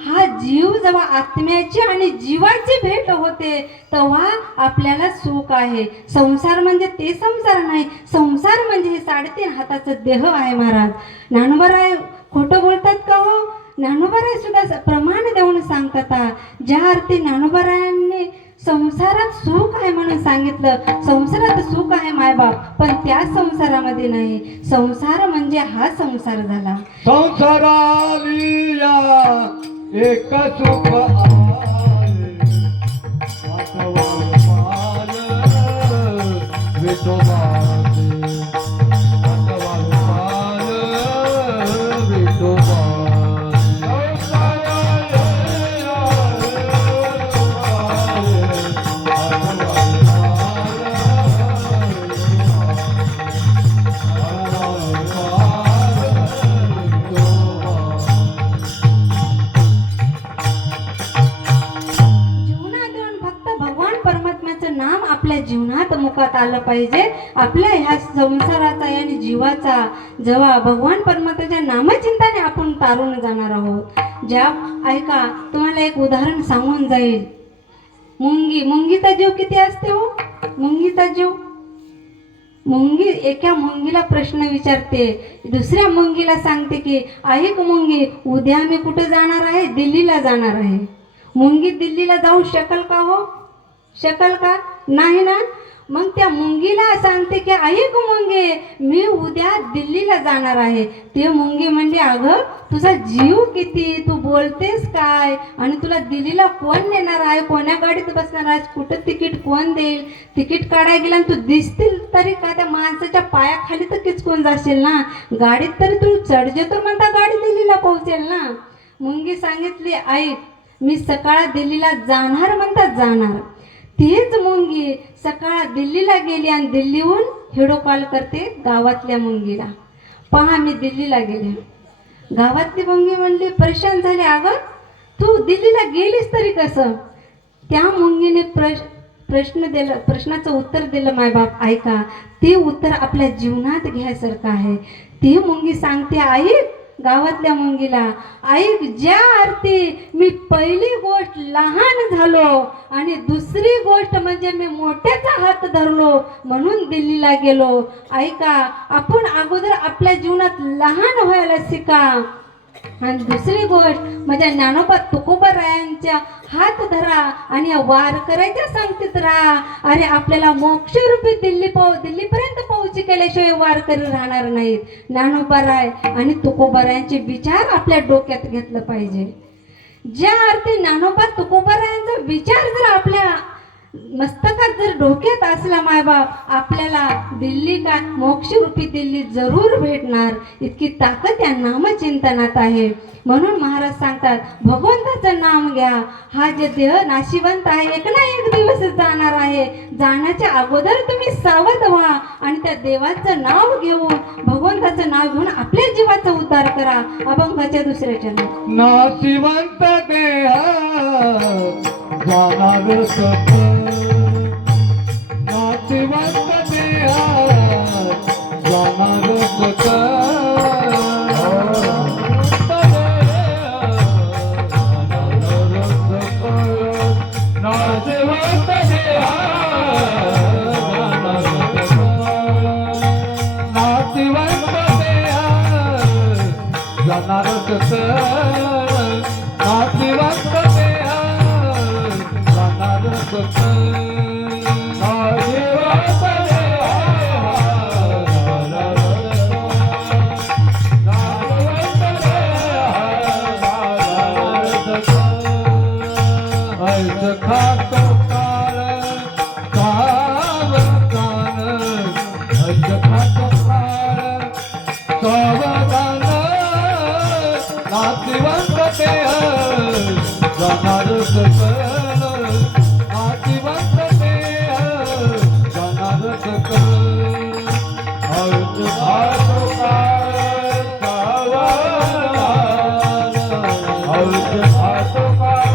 हा जीव जेव्हा आत्म्याची आणि जीवाची भेट होते तेव्हा आपल्याला सुख आहे. संसार म्हणजे ते संसार नाही. संसार म्हणजे हे 3.5 हाताचं देह आहे. महाराज ज्ञानोबराय खोटं बोलतात का हो? ज्ञानोबराय सुद्धा प्रमाण देऊन सांगतात. ज्या अर्थी ज्ञानोबरायांनी संसारात सुख आहे म्हणून सांगितलं, संसारात सुख आहे मायबाप पण त्या संसारामध्ये नाही. संसार म्हणजे हा संसार झाला. संसारालिया एक सुख आले, आत्मा पाल विठोबाचे, आत्मा पाल विठोबाचे. नाम आपल्या जीवनात मुखात आलं पाहिजे. आपल्या ह्या संसाराचा आणि जीवाचा जेव्हा भगवान परमात्म्याच्या नामचिंताने आपण तारून जाणार आहोत. ज्या ऐका, तुम्हाला एक उदाहरण सांगून जाईल. मुंगीचा जीव किती असते हो? मुंगीचा जीव, मुंगी एका मुंगीला प्रश्न विचारते, दुसऱ्या मुंगीला सांगते की ऐक मुंगी, उद्या मी कुठे जाणार आहे? दिल्लीला जाणार आहे. मुंगी दिल्लीला जाऊ शकल का हो? शकल का? नाही ना. मग त्या मुंगीला सांगते की ऐक मुंगे, मी उद्या दिल्लीला जाणार आहे. ते मुंगी म्हणली अगं तुझा जीव किती, तू बोलतेस काय, आणि तुला दिल्लीला कोण नेणार आहे? कोण्या गाडीत बसणार आहेस? कुठं तिकीट कोण देईल? तिकीट काढायला गेला तू दिसतील तरी का त्या माणसाच्या पायाखाली तर किचकून जाशील ना. गाडीत तरी तू चढ जेतो म्हणता गाडी दिल्लीला पोहोचेल ना. मुंगी सांगितली, आई मी सकाळ दिल्लीला जाणार म्हणतात जाणार. तीच मुंगी सकाळ दिल्लीला गेली आणि दिल्लीहून व्हिडिओ कॉल करते गावातल्या मुंगीला, पहा मी दिल्लीला गेले. गावातली मुंगी म्हणली, परेशान झाली, अगं तू दिल्लीला गेलीस तरी कसं? त्या मुंगीने प्रश्नाचं उत्तर दिलं. मायबाप ऐका, ते उत्तर आपल्या जीवनात घ्यायसारखं आहे. ती मुंगी सांगते, आई गावातल्या मुंगीला, ऐक, ज्या अर्थी मी पहिली गोष्ट लहान झालो आणि दुसरी गोष्ट म्हणजे मी मोठ्याचा हात धरलो म्हणून दिल्लीला गेलो. ऐका, आपण अगोदर आपल्या जीवनात लहान व्हायला शिका आणि दुसरी गोष्ट म्हणजे ज्ञानोबा तुकोबारायांच्या हात धरा आणि वार करायच्या सांगतीत राहा. अरे आपल्याला मोक्षरूपी दिल्लीपर्यंत पोहोची केल्याशिवाय वार करी राहणार नाहीत. ज्ञानोबाराय आणि तुकोबारायांचे विचार आपल्या डोक्यात घेतलं पाहिजे. ज्या अर्थी ज्ञानोबा तुकोबारायांचा विचार जर आपल्या मस्तकात जर डोक्यात असला मायबाप, आपल्याला दिल्ली का मोक्षरूपी दिल्ली जरूर भेटणार. इतकी ताकद या नामचिंतनात आहे. म्हणून महाराज सांगतात, भगवंताचं नाम घ्या. हा जे देह नाशिवंत आहे, एक ना एक दिवस जाणार आहे. जाण्याच्या अगोदर तुम्ही सावध व्हा आणि त्या देवाचं नाव घेऊन, भगवंताचं नाव घेऊन आपल्या जीवाचा उद्धार करा. अभंगाच्या दुसऱ्या चरणात, नाशिवंत देह जाणार सत, नाशिवंत देह जाणार सत, नाशिवंत देह नाशिवंत देह जाणार सत, नाशिवंत देह जाणार सत, नाशिवंत देह नाशिवंत देह जाणार सत. ऐस खातो काळ सावधान, ऐस खातो काळ सावधान, नाशिवंत देह जाणार सत, नाशिवंत देह जाणार सत. ऐस खातो काळ सावधान, ऐस खातो काळ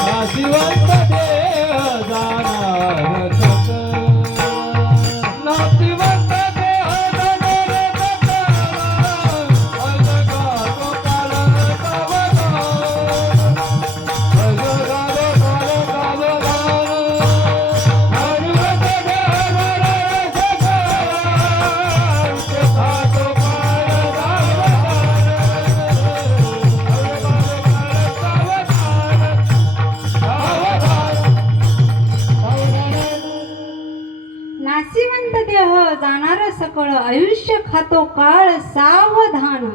नाशिवंत देह जाणार सत, नाशिवंत देह जाणार सत, ऐस खातो काळ सावधान, ऐस खातो काळ सावधान, नाशिवंत देह जाणार सत, ऐस खातो काळ नाशिवंत देह जाणार सकळ, आयुष्य खातो काळ सावधान.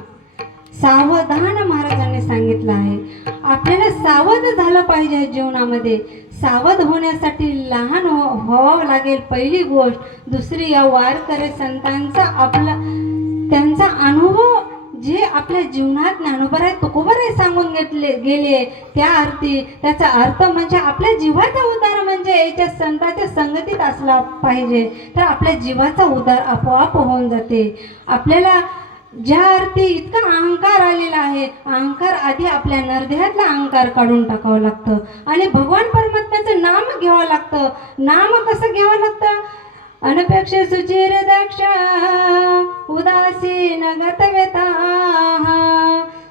सावधान महाराजांनी सांगितलं आहे. आपल्याला सावध झालं पाहिजे जीवनामध्ये. सावध होण्यासाठी लहान व्हावं लागेल पहिली गोष्ट. दुसरी, या वारकरी संतांचा त्यांचा अनुभव जे आपल्या जीवनात ज्ञानोबराय तुकोबाराय सांगून गेले, त्या अर्थी त्याचा अर्थ म्हणजे आपल्या जीवाचा उद्धार म्हणजे याच्या संतांच्या संगतीत असला पाहिजे, तर आपल्या जीवाचा उद्धार आपोआप होऊन जाते. आपल्याला ज्या अर्थी इतका अहंकार आलेला आहे, अहंकार आधी आपल्या नरदेहातला अहंकार काढून टाकावं लागतं आणि भगवान परमात्म्याचं नाम घ्यावं लागतं. नाम कसं घ्यावं लागतं? अनपेक्ष सुचिर दक्ष उदासीन गतव्यता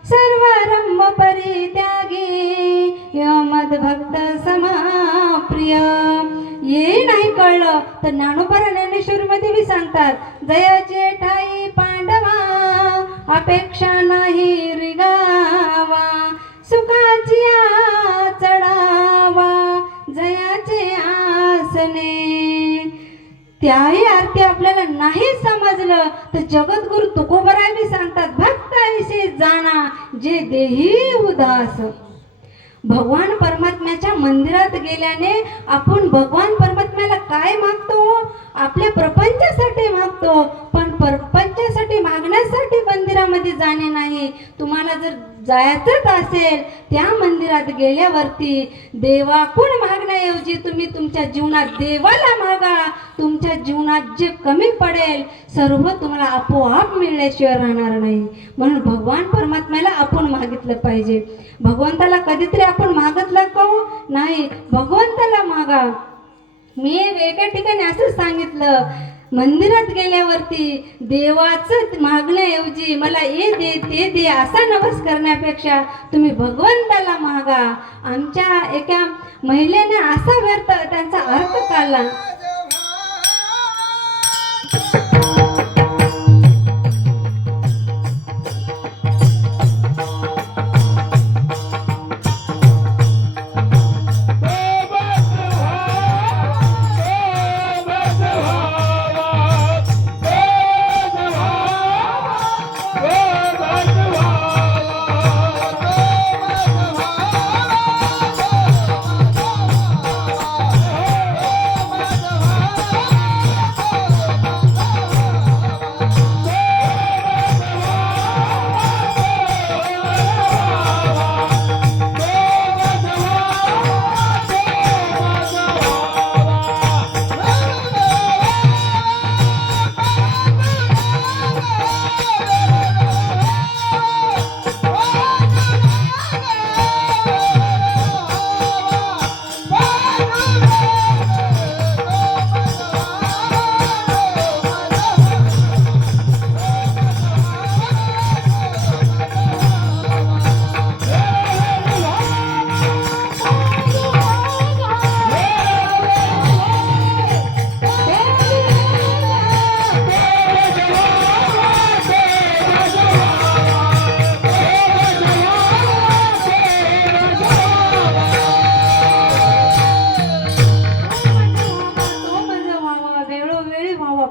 सर्वारंभ परित्यागी मद्भक्त समाप्रिय. ये नाही कळलं तर ज्ञानोबा ज्ञानेश्वरीमध्ये बी सांगतात, जयाचे ठाई पांडवा अपेक्षा नाही रिगावा, सुखाची चढावा जयाचे आसने. त्याही अर्थी आपल्याला नाही समजलं तर जगद्गुरु तुकोबाराय बी सांगतात, भक्त ऐसे जाना जे देही उदास. भगवान परमात्म्याच्या मंदिरात गेल्याने आपण भगवान परमात्म्याला काय मागतो? आपल्या प्रपंचासाठी मागतो, पण प्रपंचासाठी मागण्यासाठी मंदिरामध्ये जाणे नाही. तुम्हाला जर जायचंच असेल त्या मंदिरात गेल्यावरती देवाकडून मागण्याऐवजी तुम्ही तुमच्या जीवनात देवाला मागा. तुमच्या जीवनात जे कमी पडेल सर्व तुम्हाला आपोआप मिळल्याशिवाय राहणार नाही. म्हणून भगवान परमात्म्याला आपण मागितलं पाहिजे. भगवंताला कधीतरी आपण मागितलं का? नाही, भगवंताला मागा. मी एका ठिकाणी असं सांगितलं, मंदिरात गेल्यावरती देवाचं मागण्याऐवजी मला हे दे ते दे असा नवस करण्यापेक्षा तुम्ही भगवंताला मागा. आमच्या एका महिलेने असा व्यर्थ त्यांचा अर्थ काढला.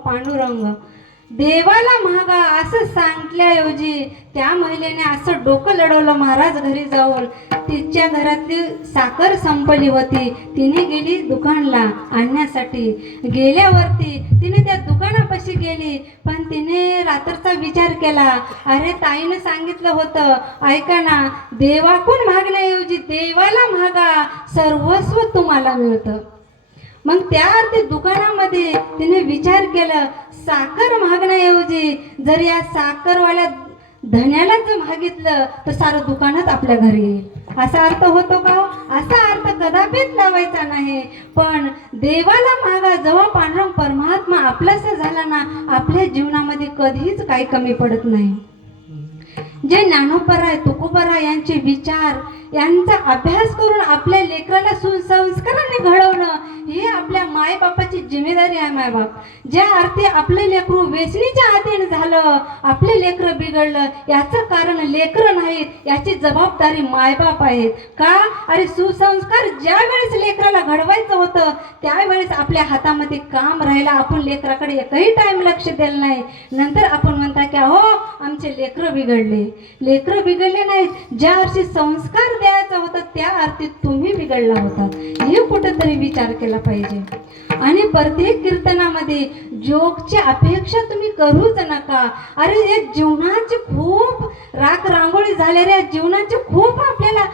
पांडुरंग देवाला मागा असं सांगितल्याऐवजी त्या महिलेने असं डोकं लढवलं. महाराज घरी जाऊन तिच्या घरातली साखर संपली होती. तिने गेली दुकानला आणण्यासाठी. गेल्यावरती तिने त्या दुकानापाशी गेली, पण तिने रात्रचा विचार केला. अरे ताईने सांगितलं होतं, ऐका ना, देवाकडून मागण्याऐवजी देवाला मागा, सर्वस्व तुम्हाला मिळतं. मग त्या अर्थी दुकानामध्ये तिने विचार केला, साखर मागण्याऐवजी जर या साखरवाल्या धन्याला जर मागितलं तर सारं दुकानच आपल्या घरी येईल. असा अर्थ होतो का? असा अर्थ कदापिच लावायचा नाही. पण देवाला मागा. जेव्हा पांडुरंग परमात्मा आपलासा झाला ना, आपल्या जीवनामध्ये कधीच काही कमी पडत नाही. जे ज्ञानोबराय तुकोबराय यांचे विचार यांचा अभ्यास करून आपल्या लेकराला सुसंस्काराने घडवणं ही आपल्या मायबापाची जिम्मेदारी आहे. मायबाप ज्या अर्थी आपले लेकरू व्यसनीच्या अधीन झालं, आपले लेकरं बिघडलं, याचं कारण लेकरं नाहीत, याची जबाबदारी मायबाप आहेत. का? अरे सुसंस्कार ज्या वेळेस लेकराला घडवायचं होतं त्यावेळेस आपल्या हातामध्ये काम राहिलं, आपण लेकराकडे एकही टाइम लक्ष दिलं नाही. नंतर आपण म्हणता की हो आमचे लेकरं बिघडले. लेकरं बिघडले नाहीत, ज्या अर्थी संस्कार द्यायचा होता त्या अर्थी तुम्ही बिघडला होता. हे कुठेतरी विचार केला पाहिजे. आणि प्रत्येक कीर्तनामध्ये जोगची अपेक्षा तुम्ही करूच नका. अरे या जीवनाचे खूप राख रांगोळी झालेल्या जीवनाचे खूप आपल्याला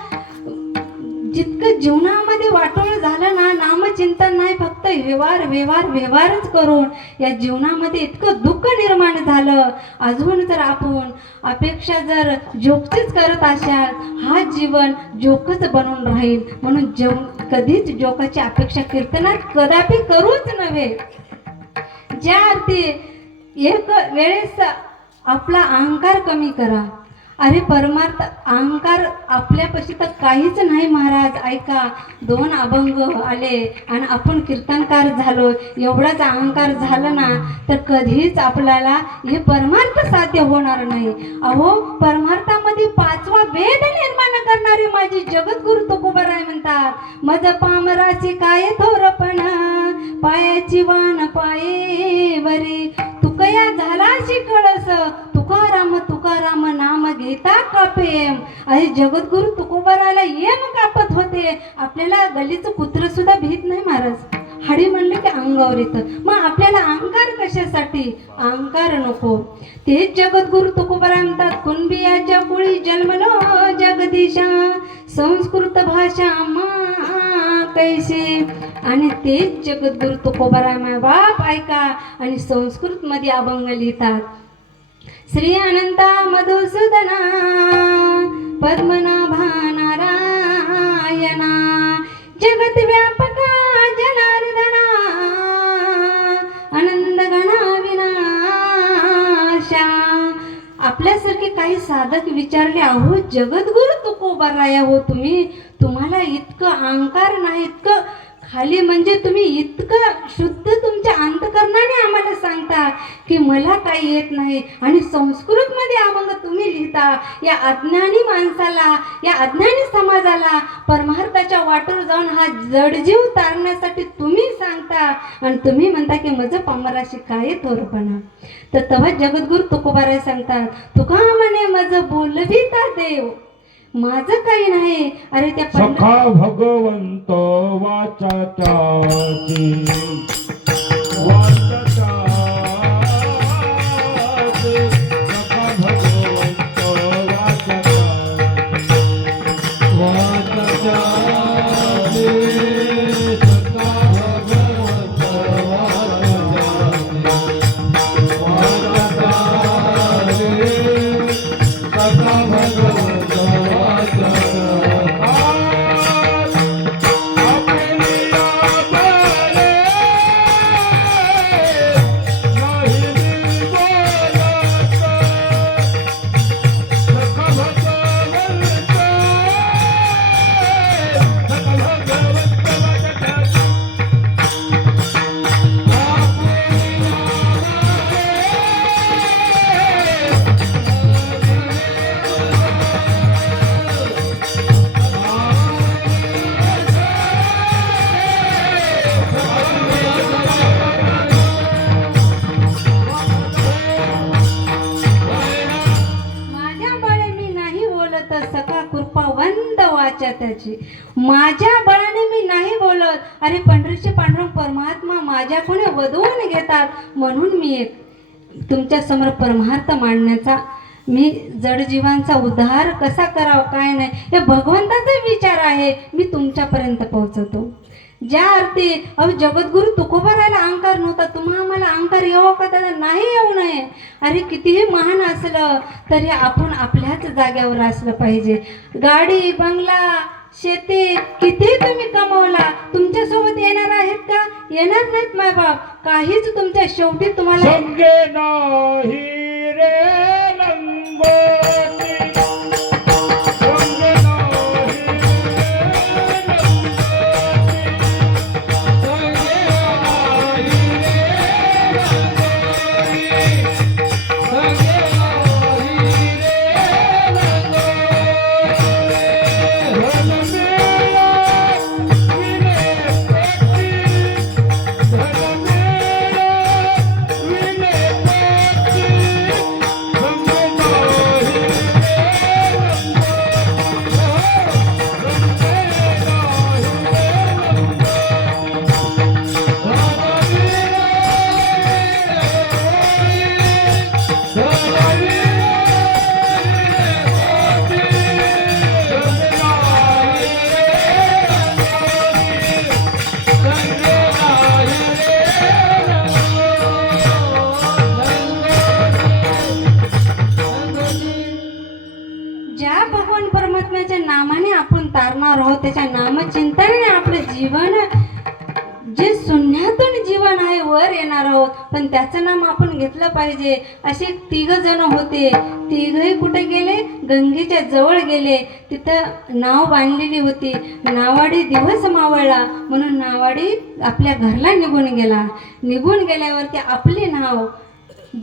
जितकं जीवनामध्ये वाटोळ झालं ना, नामचिंतन नाही, फक्त व्यवहार व्यवहार व्यवहारच करून या जीवनामध्ये इतकं दुःख निर्माण झालं. अजून जर आपण अपेक्षा जर जोगचीच करत असाल, हा जीवन जोकच बनून राहील. म्हणून कधीच जोकाची अपेक्षा कीर्तनात कदापि करूच नव्हे. ज्या अर्थी एक वेळेस आपला अहंकार कमी करा. अरे परमार्थ अहंकार आपल्यापाशी तर काहीच नाही महाराज. ऐका, 2 अभंग आले आणि आपण कीर्तनकार झालो, एवढाच अहंकार झाला ना तर कधीच आपल्याला हे परमार्थ साध्य होणार नाही. अहो परमार्थामध्ये 5वा वेद निर्माण करणारे माझी जगद्गुरु तुकोबराय म्हणतात, मज पामराची काय थोरपण, पायाची वान पायेवरी, तुकया झालाशी कळस, तुकाराम तुकाराम नाम घे घेता कापेम. अरे जगद्गुरु तुकोबारायला येम कापत होते. आपल्याला गलीचं कुत्र सुद्धा भीत नाही महाराज. हाडी म्हणलं की अंगावर येतं. मग आपल्याला अहंकार कशासाठी? अहंकार नको. तेच जगद्गुरु तुकोबाराय म्हणतात, कुणबियाच्या कुळी जन्मलो जगदीशा, संस्कृत भाषा मा कैसे. आणि तेच जगद्गुरु तुकोबाराय माय बाप ऐका. आणि संस्कृत मध्ये अभंग लिहितात. श्री अनंता मधुसूदना पद्मनाभा नारायणा, जगत व्यापका जनार्दना, आनंद गणा विनाशा. आपल्यासारखे काही साधक विचारले, अहो जगद्गुरु तुकोबाराय हो तुम्हाला इतकं अहंकार नाही, इतकं खाली म्हणजे तुम्ही इतकं शुद्ध तुमच्या अंतकरणाने आम्हाला सांगता की मला काही येत नाही. आणि संस्कृतमध्ये अभंग तुम्ही लिहिता. या अज्ञानी माणसाला, या अज्ञानी समाजाला परमार्थाच्या वाटेवर जाऊन हा जडजीव तारण्यासाठी तुम्ही सांगता. आणि तुम्ही म्हणता की माझं पामराशी काय थोरपणा. तर तेव्हा जगद्गुरु तुकोबाराय सांगतात, तुका म्हणे माझं बोलविता देव, माझं काही नाही. अरे त्या सखा भगवंत वाचाची वाचाची, सखा भगवंत वाचाची वाचाची, सखा भगवंत वाचाची, सखा भगवंत त्याची. माझ्या बळाने मी नाही बोलत. अरे पंढरीचे पांडुरंग परमात्मा माझ्याकडे वधवून घेतात. म्हणून मी एक तुमच्या समोर परमार्थ मांडण्याचा, मी जडजीवांचा उद्धार कसा करावा काय नाही हे भगवंताचा विचार आहे. मी तुमच्यापर्यंत पोहोचवतो. ज्या अर्थी अहो जगद्गुरु तुकोबारायला अहंकार नव्हता. तुम्हा आम्हाला अहंकार येऊ का? त्याला नाही येऊ नये. अरे कितीही महान असलं तरी आपण आपल्याच जाग्यावर असलं पाहिजे. गाडी बंगला शेती किती तुम्ही कमवला, तुमच्यासोबत येणार आहेत का? येणार नाहीत माय बाप. काहीच तुमच्या शेवटी तुम्हाला संगे नाही रे लंगोटी, संगे नाही तारणार आहोत, त्याच्या नामचिंतनाने आपलं जीवन जे शून्यातून जीवन आहे वर येणार आहोत. पण त्याचं नाम आपण घेतलं पाहिजे. असे 3 जण होते. 3ही कुठे गेले? गंगेच्या जवळ गेले. तिथं नाव बांधलेली होती. नावाडी दिवस मावळला म्हणून नावाडी आपल्या घरला निघून गेला. निघून गेल्यावरती आपले नाव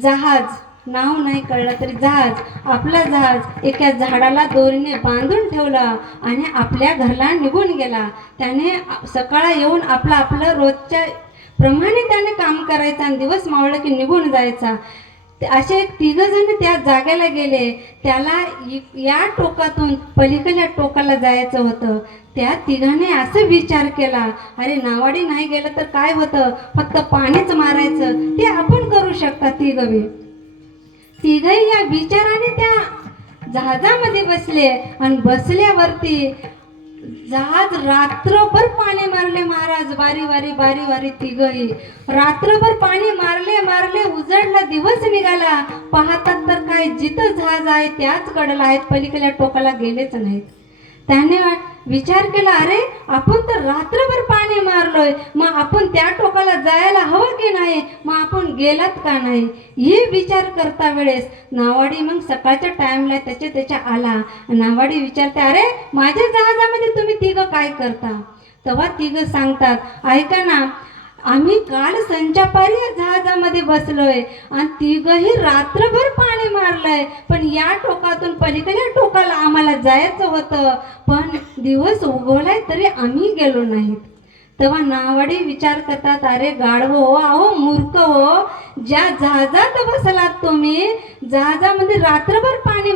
जहाज, नाव नाही कळलं तरी जहाज, आपला जहाज एका झाडाला दोरीने बांधून ठेवला आणि आपल्या घरला निघून गेला. त्याने सकाळ येऊन आपलं रोजच्या प्रमाणे त्याने काम करायचं आणि दिवस मावळलं की निघून जायचा. असे एक तिघ जण त्या जागेला गेले. त्याला या टोकातून पलीकडल्या टोकाला जायचं होतं. त्या तिघांनी असं विचार केला, अरे नावाडी नाही गेलं तर काय होतं, फक्त पाणीच मारायचं, ते आपण करू शकता तिघही. तिघही या विचाराने त्या जहाजामध्ये बसले आणि बसल्यावरती जहाज रात्रभर पाणी मारले महाराज. बारी वारी तिघही रात्रभर पाणी मारले उजडला, दिवस निघाला. पाहतात तर काय, जिथं जहाज आहे त्याच कडेला आहेत, पलीकडल्या टोकाला गेलेच नाहीत. त्याने विचार केला, अरे आपण तर रात्रभर पाणी मारलोय, मग आपण त्या टोकाला जायला हवं की नाही, मग आपण गेलात का नाही, हे विचार करता वेळेस नावाडी मग सकाळच्या टाइमला त्याच्या आला. नावाडी विचारते, अरे माझ्या जहाजामध्ये तुम्ही तिघं काय करता. तेव्हा तिघं सांगतात, ऐका ना, आम्ही काल संचापारी या जहाजामध्ये बसलोय आणि तिघही रात्रभर पाणी मारलंय, पण या टोकातून पलीकडल्या टोकाला आम्हाला जायचं होतं, पण दिवस उगवलाय तरी आम्ही गेलो नाहीत. तेव्हा नावाडी विचार करतात, अरे गाढव हो, अहो मूर्ख हो, ज्या जहाजात बसलात तुम्ही, जहाजामध्ये रात्रभर पाणी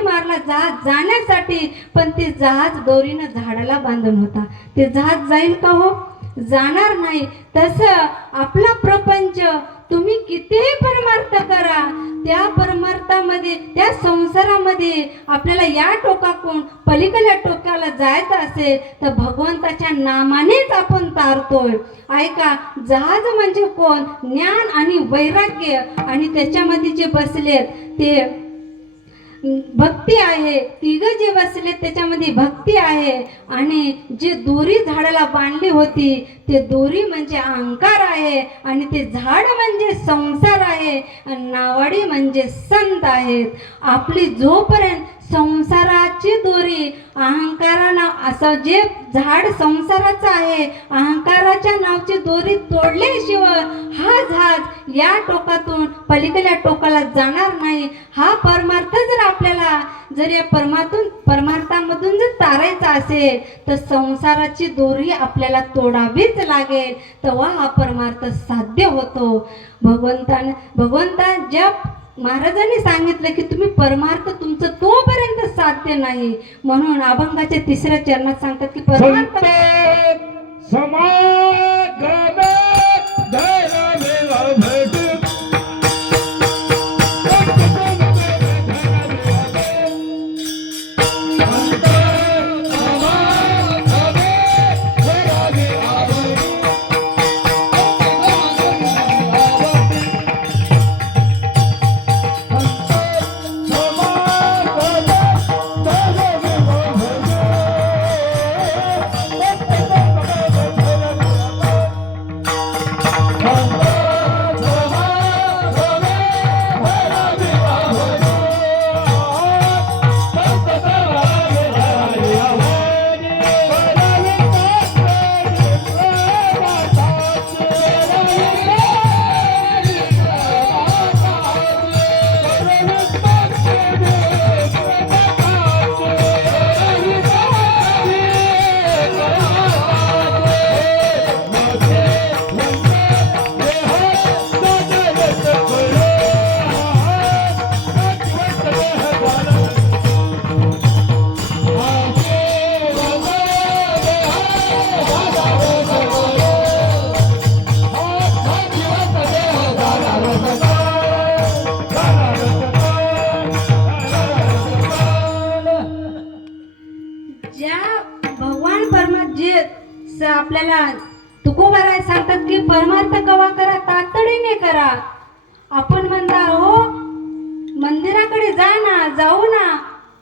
मारला जहाज जाण्यासाठी, पण ते जहाज दोरीनं झाडाला बांधून होता. ते जहाज जाईल का हो, जाणार नाही. तसं आपला प्रपंच तुम्ही कितीही परमार्थ करा, त्या परमार्थामध्ये, त्या संसारामध्ये आपल्याला या टोकाकडून पलीकडल्या टोकाला जायचं असेल तर भगवंताच्या नामानेच आपण तारतोय. ऐका, जहाज म्हणजे कोण, ज्ञान आणि वैराग्य, आणि त्याच्यामध्ये जे बसलेत ते भक्ती आहे. तिघं जे बसले त्याच्यामध्ये भक्ती आहे, आणि जे दोरी झाडाला बांधली होती ते दोरी म्हणजे अहंकार आहे, आणि ते झाड म्हणजे संसार आहे, आणि नावाडी म्हणजे संत आहेत. आपली जोपर्यंत संसाराची दोरी अहंकारानं, असं जे झाड संसाराचं आहे, अहंकाराच्या नावची दोरी तोडल्याशिवाय हा झाड या टोकातून पलीकडल्या टोकाला जाणार नाही. हा परमार्थ जर आपल्याला, जर या परमार्थामधून जर तारायचा असेल तर संसाराची दोरी आपल्याला तोडावीच लागेल, तेव्हा हा परमार्थ साध्य होतो. भगवंता ज्या महाराजांनी सांगितलं की तुम्ही परमार्थ तुमचं तोपर्यंत साध्य नाही, म्हणून अभंगाच्या 3ऱ्या चरणात सांगतात की परमार्थ आपल्याला तुकोबाराय सांगतात की परमार्थ कवा करा, तातडीने करा. आपण म्हणता हो मंदिराकडे जा ना, जाऊ ना,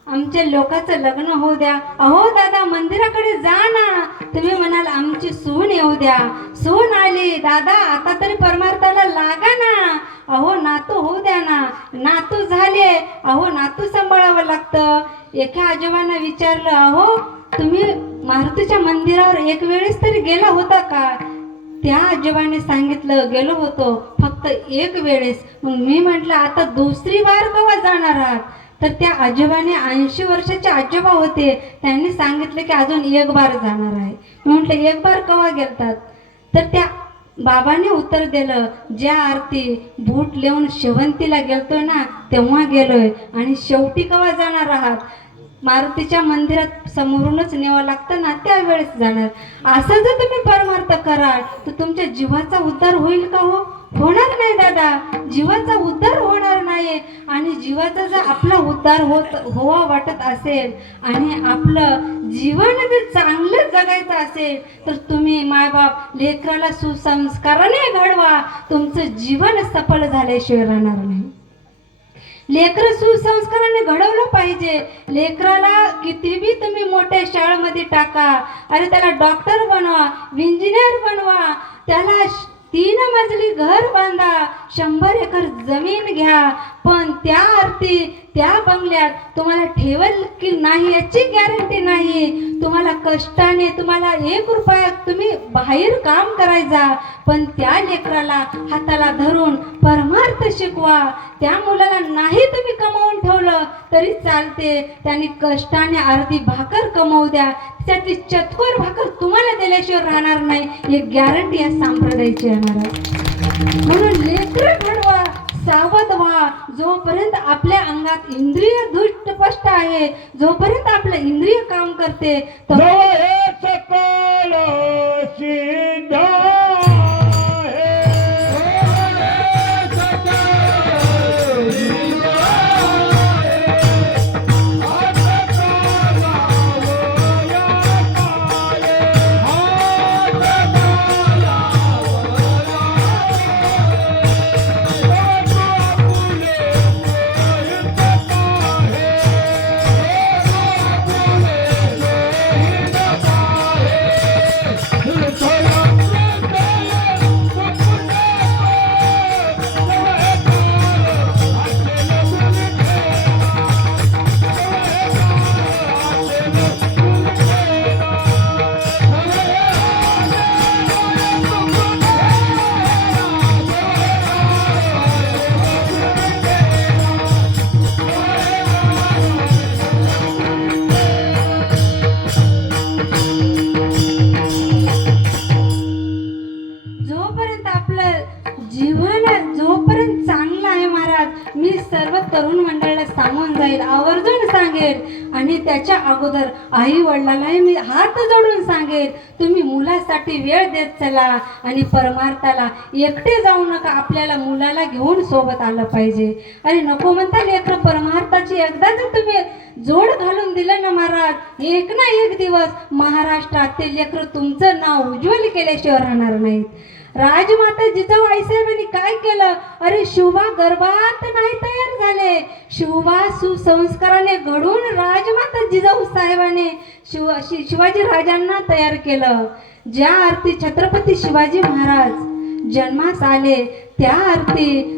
आमच्या लोकांचं लग्न होऊ द्या. अहो दादा मंदिराकडे जा ना. तुम्ही म्हणाल आमची सून येऊ द्या. सून आली, दादा आता तरी परमार्थाला लागा ना. अहो नातू होऊ द्या ना. नातू झाले, अहो नातू सांभाळावं लागतं. एका आजोबांना विचारलं, अहो तुम्ही मारुतीच्या मंदिरावर एक वेळेस तरी गेला होता का? त्या आजोबांनी सांगितलं गेलो होतो, फक्त एक वेळेस. मग मी म्हटलं आता दुसरी वार केव्हा जाणार आहात? तर त्या आजोबाने 80 वर्षाचे आजोबा होते, त्यांनी सांगितलं की अजून एक बार जाणार आहे. मी म्हटलं एक बार केव्हा गेलतात? तर त्या बाबाने उत्तर दिलं, ज्या आरती बूट लिहून शेवंतीला गेलतोय ना तेव्हा गेलोय आणि शेवटी केव्हा जाणार आहात, मारुतीच्या मंदिरात समोरूनच न्यावं लागतं ना त्यावेळेस जाणार. असं जर तुम्ही परमार्थ कराल तर तुमच्या जीवाचा उद्धार होईल का हो? होणार नाही दादा, जीवाचा उद्धार होणार नाही. आणि जीवाचा जर आपला उद्धार होवा वाटत असेल आणि आपलं जीवन जर चांगलं जगायचं असेल तर तुम्ही मायबाप लेकराला सुसंस्काराने घडवा. तुमचं जीवन सफल झाल्याशिवाय राहणार नाही. लेकरं सुसंस्काराने घडवलं पाहिजे. लेकराला कितीबी तुम्ही मोठ्या शाळेमध्ये टाका, अरे त्याला डॉक्टर बनवा, इंजिनियर बनवा, त्याला 3 मजली घर बांधा, 100 एकर जमीन घ्या, पण त्या अर्थी त्या बंगल्यात तुम्हाला ठेवल की नाही याची गॅरंटी नाही. तुम्हाला कष्टाने तुम्हाला 1 रुपया तुम्ही बाहेर काम करायचा, पण त्या लेकराला हाताला धरून परमार्थ शिकवा. त्या मुलाला नाही तुम्ही कमावून ठेवलं तरी चालते, त्यांनी कष्टाने अर्धी भाकर कमवू द्या, त्यातली चतकोर भाकर तुम्हाला दिल्याशिवाय राहणार नाही. एक गॅरंटी या संप्रदायाची येणार आहे. म्हणून लेकरं घडवा, सावध व्हा. जोपर्यंत आपल्या अंगात इंद्रिय दुष्टपष्ट आहे, जोपर्यंत आपलं इंद्रिय काम करते जवळ हे सकल सिद्ध आहे. जोपर्यंत आपलं जीवन जोपर्यंत चांगलं आहे महाराज, मी सर्व तरुण मंडळाला सांगून जाईल, आवर्जून सांगेल. आणि त्याच्या अगोदर आई वडिलांनाही मी हात जोडून सांगेल, तुम्ही मुलासाठी वेळ देत चला आणि परमार्थाला एकटे जाऊ नका. आपल्याला मुलाला घेऊन सोबत आलं पाहिजे. अरे नको म्हणता लेकरं, परमार्थाची एकदा जर तुम्ही जोड घालून दिलं ना महाराज, एक ना एक दिवस महाराष्ट्रात ते लेकरं तुमचं नाव उज्ज्वल केल्याशिवाय राहणार नाहीत. राजमाता जिजाऊ आईसाहेबांनी काय केलं, अरे शिवबा गर्भात नाही तयार झाले, शिवबा सुसंस्काराने घडून राजमाता जिजाऊ साहेबांनी शिवाजी राजांना तयार केलं. ज्या अर्थी छत्रपती शिवाजी महाराज जन्मास आले त्या अर्थी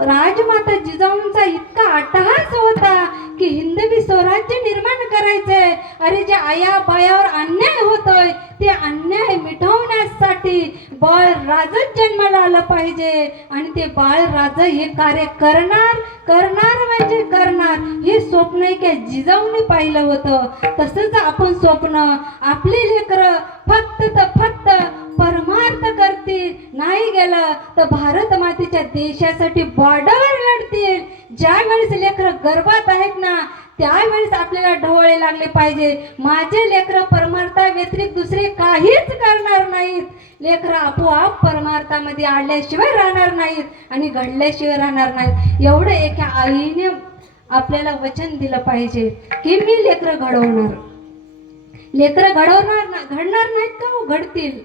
राजमाता जिजाऊंचा इतका अट्टहास होता की हिंदवी स्वराज्य निर्माण करायचंय. अरे जे आया बायावर अन्याय होतोय ते अन्याय मिटवण्यासाठी बाळ राजच जन्माला आलं पाहिजे. आणि ते बाळ राज हे कार्य करणार म्हणजे करणार. हे स्वप्न की जिजाऊंनी पाहिलं होतं. तसंच आपण स्वप्न आपले लेकरं फक्त परमार्थ करतील, नाही गेलं तर भारत मातेच्या देशासाठी बॉर्डरवर लढतील. ज्या वेळेस लेकरं गर्भात आहेत ना त्यावेळेस आपल्याला ढवळे लागले पाहिजे, माझे लेकरं परमार्था व्यतिरिक्त दुसरे काहीच करणार नाहीत. लेकरं आपोआप परमार्थामध्ये आल्याशिवाय राहणार नाहीत आणि घडल्याशिवाय राहणार नाहीत. एवढं एका आईने आपल्याला वचन दिलं पाहिजे की मी लेकरं घडवणार. लेकरं घडणार नाहीत का? घडतील.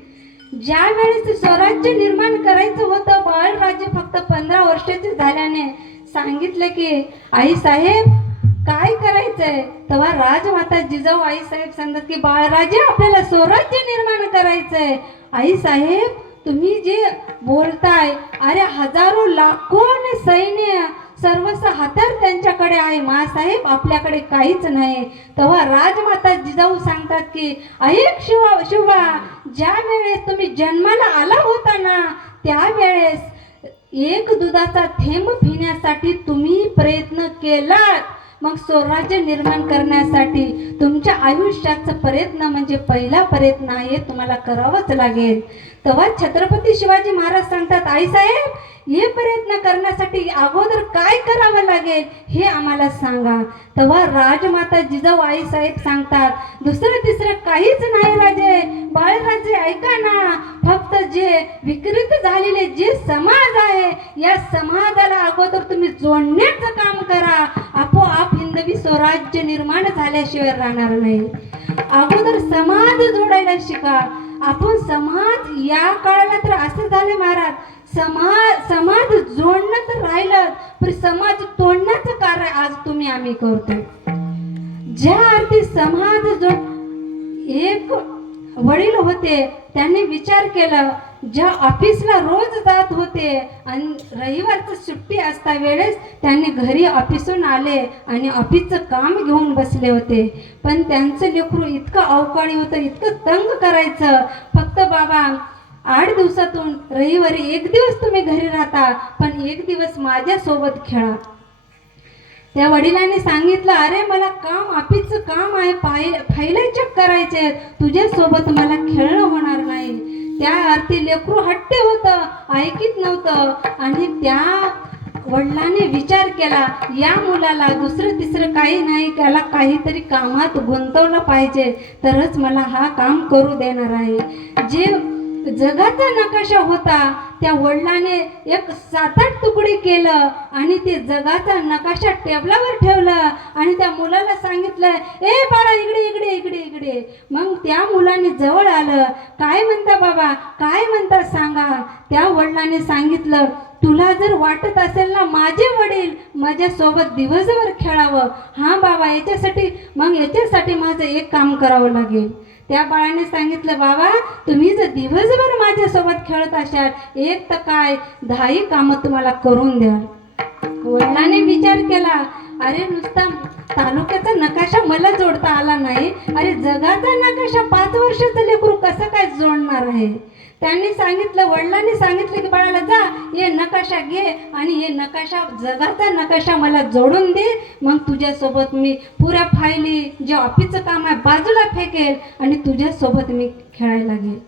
ज्या वेळेस स्वराज्य निर्माण करायचं होतं, बाळराजे फक्त 15 वर्षाचे झाल्याने सांगितलं की आई साहेब काय करायचंय, तेव्हा राजमाता जिजाऊ आई साहेब सांगतात की बाळराजे आपल्याला स्वराज्य निर्माण करायचंय. आई साहेब तुम्ही जे बोलताय, अरे हजारो लाखो सैन्य सर्वस्व हातार त्यांच्याकडे आहे, मासाहेब आपल्याकडे काहीच नाही. तेव्हा राजमाता जिजाऊ सांगतात की ऐक शिवा, ज्या वेळेस तुम्ही जन्माला आला होता ना त्यावेळेस एक दुधाचा थेंब पिण्यासाठी तुम्ही प्रयत्न केलात, मग स्वराज्य निर्माण करण्यासाठी तुमच्या आयुष्याचा प्रयत्न म्हणजे पहिला प्रयत्न आहे, तुम्हाला करावंच लागेल. तेव्हा छत्रपती शिवाजी महाराज सांगतात, आईसाहेब हे प्रयत्न करण्यासाठी अगोदर काय करावं लागेल हे आम्हाला सांगा. तेव्हा राजमाता जिजाऊ आईसाहेब सांगतात, दुसरं तिसरं काहीच नाही राजे, बाळराजे ऐका ना, फक्त जे विकृत झालेले जे समाज आहे या समाजाला अगोदर तुम्ही जोडण्याचं काम करा, आपोआप हिंदवी स्वराज्य निर्माण झाल्याशिवाय राहणार नाही. अगोदर समाज जोडायला शिका. आपण समाज या काळाला तर असं झालं महाराज, समाज जोडणं तर राहिलं पण समाज तोडण्याचं कार्य आज तुम्ही आम्ही करतोय. ज्या अर्थी समाज जोड, एक वडील होते त्यांनी विचार केला, ज्या ऑफिसला रोज जात होते आणि रविवारची सुट्टी असता वेळेस त्यांनी घरी ऑफिसून आले आणि ऑफिसचं काम घेऊन बसले होते. पण त्यांचं लेकरू इतकं अवकाळी होतं, इतकं तंग करायचं, फक्त बाबा 8 दिवसातून रविवारी एक दिवस तुम्ही घरी राहता पण एक दिवस माझ्यासोबत खेळा. त्या वडिलांनी सांगितलं, अरे मला काम ऑफिसचं काम आहे, फाईला चेक करायचे, तुझ्यासोबत मला खेळणं होणार नाही. त्या अर्थी लेकरू हट्टे होतं, ऐकीत नव्हतं आणि त्या वडिलांनी विचार केला, या मुलाला दुसरं तिसरं काही नाही, त्याला काहीतरी कामात गुंतवलं पाहिजे तरच मला हा काम करू देणार आहे. जे जगाचा नकाशा होता त्या वडिलाने एक 7-8 तुकडे केलं आणि ते जगाचा नकाशा टेबलावर ठेवलं आणि त्या मुलाला सांगितलं, ए बाळा इकडे इकडे इकडे इकडे. मग त्या मुलाने जवळ आलं, काय म्हणता बाबा, काय म्हणता सांगा. त्या वडिलाने सांगितलं, तुला जर वाटत असेल ना माझे वडील माझ्यासोबत दिवसभर खेळावं, हां बाबा याच्यासाठी माझं एक काम करावं लागेल. त्या बाळाने सांगितलं, बाबा तुम्ही जर दिवसभर माझ्यासोबत खेळत असाल एक तर काय 10 कामं तुम्हाला करून द्याल. वडिलांनी विचार केला, अरे नुसता तालुक्याचा नकाशा मला जोडता आला नाही, अरे जगाचा नकाशा 5 वर्षाचं लेकरू कसं काय जोडणार आहे. त्यांनी सांगितलं, वडिलांनी सांगितलं की बाळाला जा हे नकाशा घे आणि हे जगाचा नकाशा मला जोडून दे, मग तुझ्यासोबत मी पुऱ्या फायली जे ऑफिसचं काम आहे बाजूला फेकेल आणि तुझ्यासोबत मी खेळायला लागेल.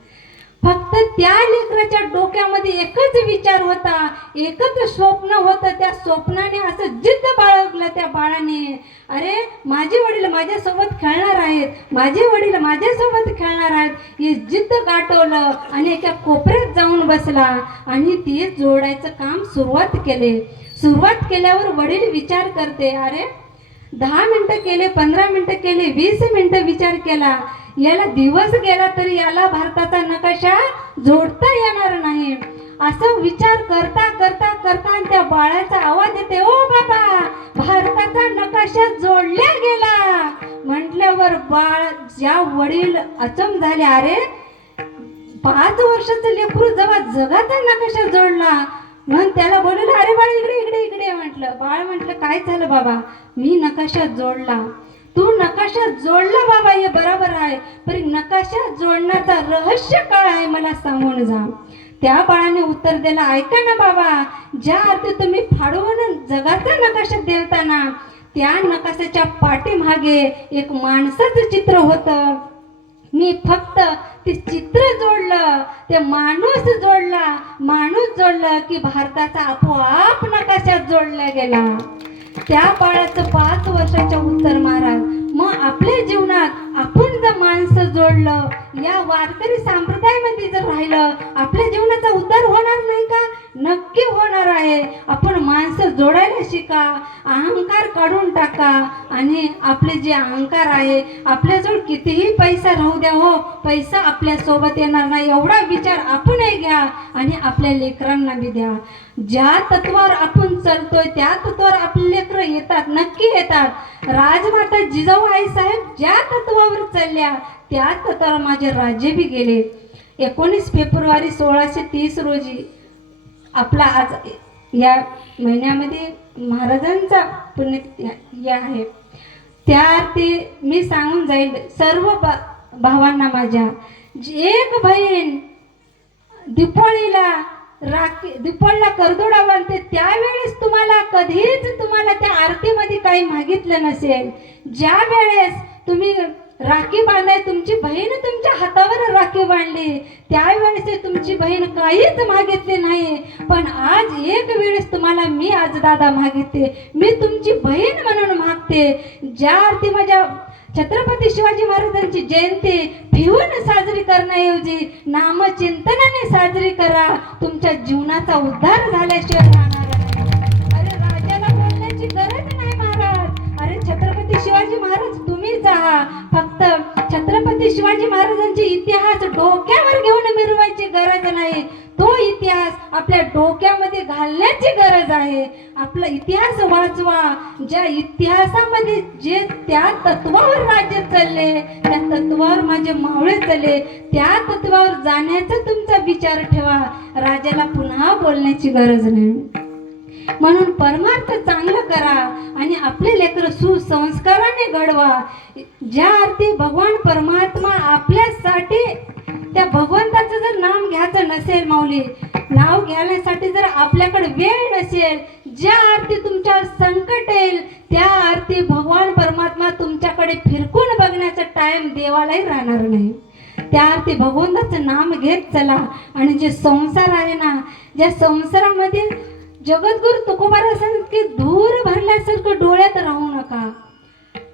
फक्त त्या लेकराच्या डोक्यामध्ये एकच विचार होता, एकच स्वप्न होतं. त्या स्वप्नाने असं जिद्द बाळगलं त्या बाळाने, अरे माझे वडील माझ्यासोबत खेळणार आहेत, माझे वडील माझ्यासोबत खेळणार आहेत, हे जिद्द गाठवलं आणि एका कोपऱ्यात जाऊन बसला आणि ते जोडायचं काम सुरुवात केल्यावर वडील विचार करते, अरे 10 मिनिटं केले, 15 मिनिटं केले, 20 मिनिटं विचार केला, याला दिवस गेला तरी याला भारताचा नकाशा जोडता येणार नाही. असं विचार करता करता करता त्या बाळाचा आवाज येते, ओ बाबा भारताचा नकाशा जोडला गेला. म्हटल्यावर बाळ ज्या वडील अचंब झाले, अरे 5 वर्षाचं लेकरू जेव्हा जगाचा नकाशा जोडला, मग त्याला बोलवलं, अरे बाळ इकडे इकडे इकडे. म्हटलं बाळ म्हटलं, काय झालं बाबा, मी नकाशा जोडला. तू नकाशा जोडला बाबा हे बरोबर आहे, पण नकाशा जोडण्याचा रहस्य काय आहे मला सांगून जा. त्या बाळाने उत्तर दिलं, ऐका ना बाबा, ज्या अर्थी तुम्ही फाडून जगाचा नकाशा देताना त्या नकाशाच्या पाठीमागे एक माणसाचं चित्र होतं. मी फक्त ते चित्र जोडलं, ते माणूस जोडलं की भारताचा आपोआप नकाशा जोडला गेला. त्या बाळाचं 5 वर्षाच्या उत्तर महाराज, मग आपल्या जीवनात आपण जर माणसं जोडलं, या वारकरी संप्रदायामध्ये जर राहिलं, आपल्या जीवनाचा उद्धार होणार नाही का? नक्की होणार आहे. आपण माणसं जोडायला शिका, अहंकार काढून टाका आणि आपले जे अहंकार आहे, आपल्याजवळ कितीही पैसा राहू द्या हो, पैसा आपल्या सोबत येणार नाही एवढा विचार आपणही घ्या आणि आपल्या लेकरांना बी द्या. ज्या तत्वावर आपण चालतोय त्या तत्वावर आपले लेकरं येतात, नक्की येतात. राजमाता जिजाऊ आईसाहेब ज्या तत्वावर चालल्या त्या तत्वावर माझे राजे बी गेले. 19 फेब्रुवारी 1630 रोजी आपला आज या महिन्यामध्ये महाराजांचा पुण्यतिथी आहे. त्या ते मी सांगून जाईल सर्व भावांना माझ्या, एक बहीण दिपाळीला राखी दुपळला करदोडा बांधते त्यावेळेस तुम्हाला त्या आरतीमध्ये काही मागितलं नसेल. ज्या वेळेस तुम्ही राखी बांधाय तुमची बहीण तुमच्या हातावर राखी बांधली त्यावेळेस तुमची बहीण काहीच मागितली नाही. पण आज एक वेळेस तुम्हाला मी आज दादा मागितले, मी तुमची बहीण म्हणून मागते. ज्या आरती माझ्या छत्रपती शिवाजी महाराजांची जयंती भिवून साजरी करण्याऐवजी नामचिंतनाने साजरी करा. तुमच्या जीवनाचा उद्धार झाल्याशिवाय राहणार नाही. अरे राजाला बोलण्याची गरज नाही महाराज. अरे छत्रपती शिवाजी महाराज तुम्हीच आहात. फक्त छत्रपती शिवाजी महाराजांचे इतिहास डोक्यावर घेऊन मिरवायची गरज नाही. तो इतिहास आपल्या डोक्यामध्ये घालण्याची गरज आहे. आपला इतिहास वाचवा. ज्या इतिहासामध्ये जे त्या तत्वावर राज्य चालले, त्या तत्वावर माझे मावळे चालले, त्या तत्वावर जाण्याचा तुमचा विचार ठेवा. राजाला पुन्हा बोलण्याची गरज नाही. म्हणून परमार्थ चांगलं करा आणि आपले लेकर सुसंस्काराने घडवा. ज्या अर्थी भगवान परमात्मा आपल्यासाठी त्या भगवंताचं जर नाम घ्यायचं नसेल माऊली, नाव घेण्यासाठी जर आपल्याकडे वेळ नसेल, ज्या अर्थी तुमच्यावर संकट येईल त्या अर्थी भगवान परमात्मा तुमच्याकडे फिरकून बघण्याचा टाइम देवालाही राहणार नाही. त्या अर्थी भगवंताचं नाम घेत चला. आणि जे संसार आहे ना, ज्या संसारामध्ये जगद्गुरु तुकोबारासारखे धूर भरल्यासारखं डोळ्यात राहू नका.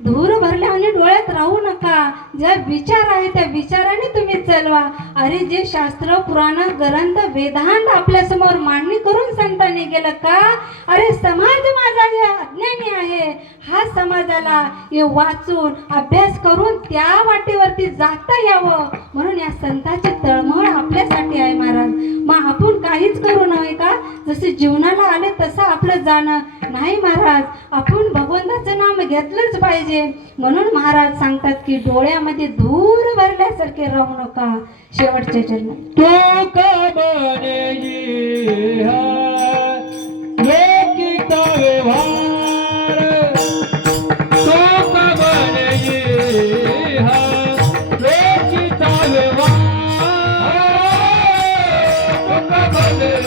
धूर भरल्या आणि डोळ्यात राहू नका. ज्या विचार आहे त्या विचाराने तुम्ही चालवा. अरे जे शास्त्र पुराण ग्रंथ वेदांत आपल्या समोर मांडणी करून संतांनी गेलं का, अरे समाज माझा हे अज्ञानी आहे, हा समाजाला हे वाचून अभ्यास करून त्या वाटेवरती जाता यावं म्हणून या संतांची तळमळ आपल्यासाठी आहे महाराज. मग आपण काहीच करू नये का? जसे जीवनाला आले तसं आपलं जाणं नाही महाराज. आपण भगवंताचं नाम घेतलंच पाहिजे. म्हणून महाराज सांगतात की डोळ्यामध्ये धूर भरल्यासारखे राहू नका. शेवटच्या चरणात तो का बने है लेकिता व्यवहार, तो का बने है लेकिता व्यवहार, तो का बने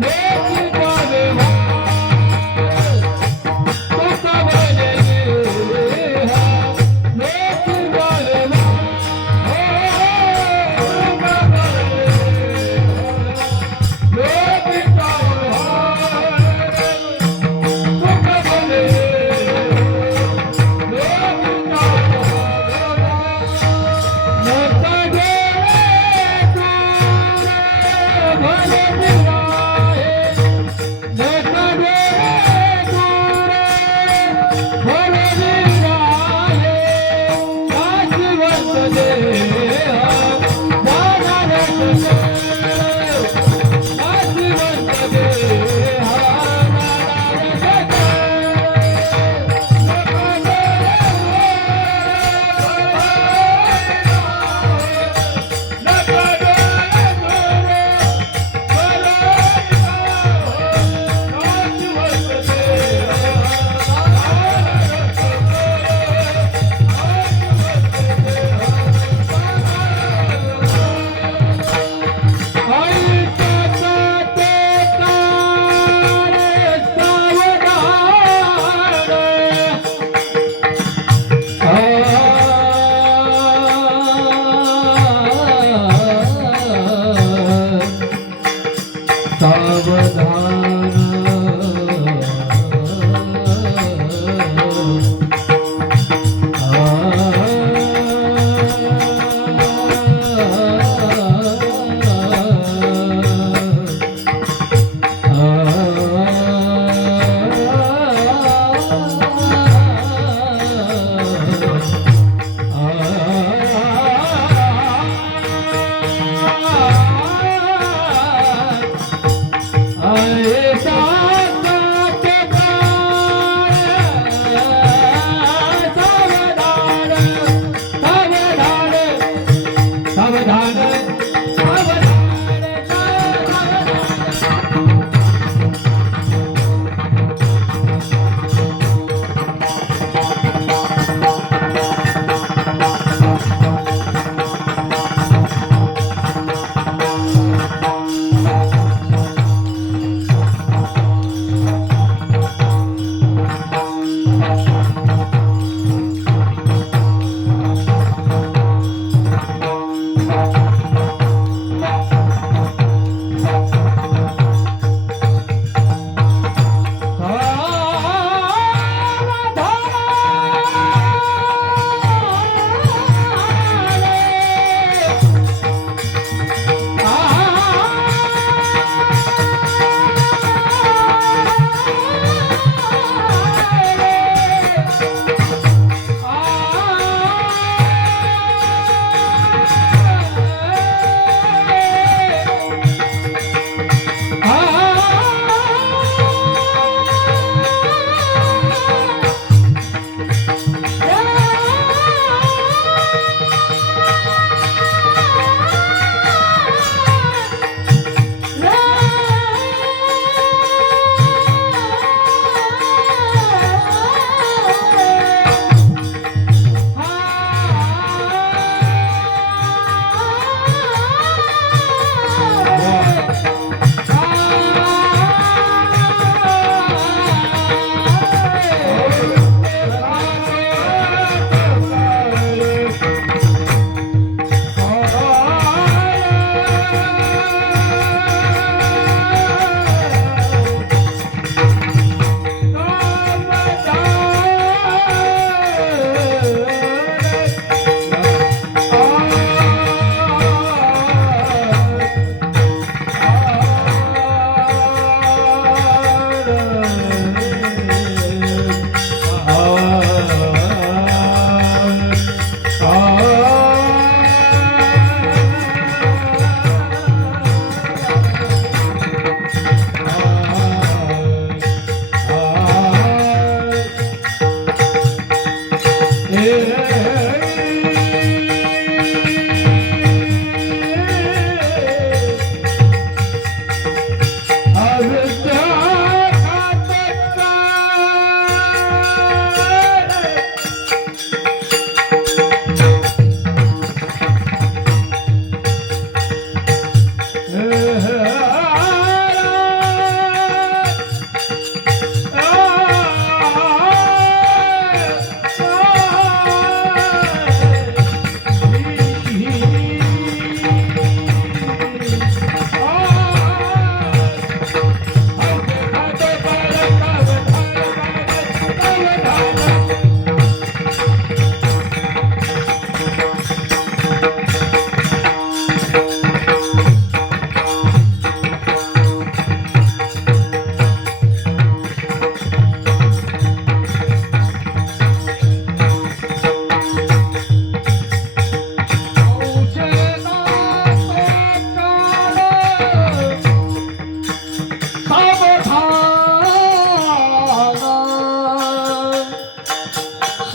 Let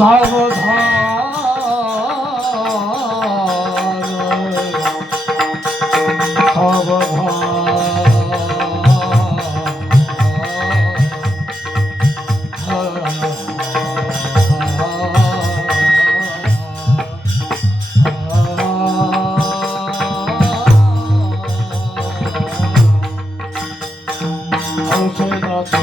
औषधाचं काल सावधान औषधाचं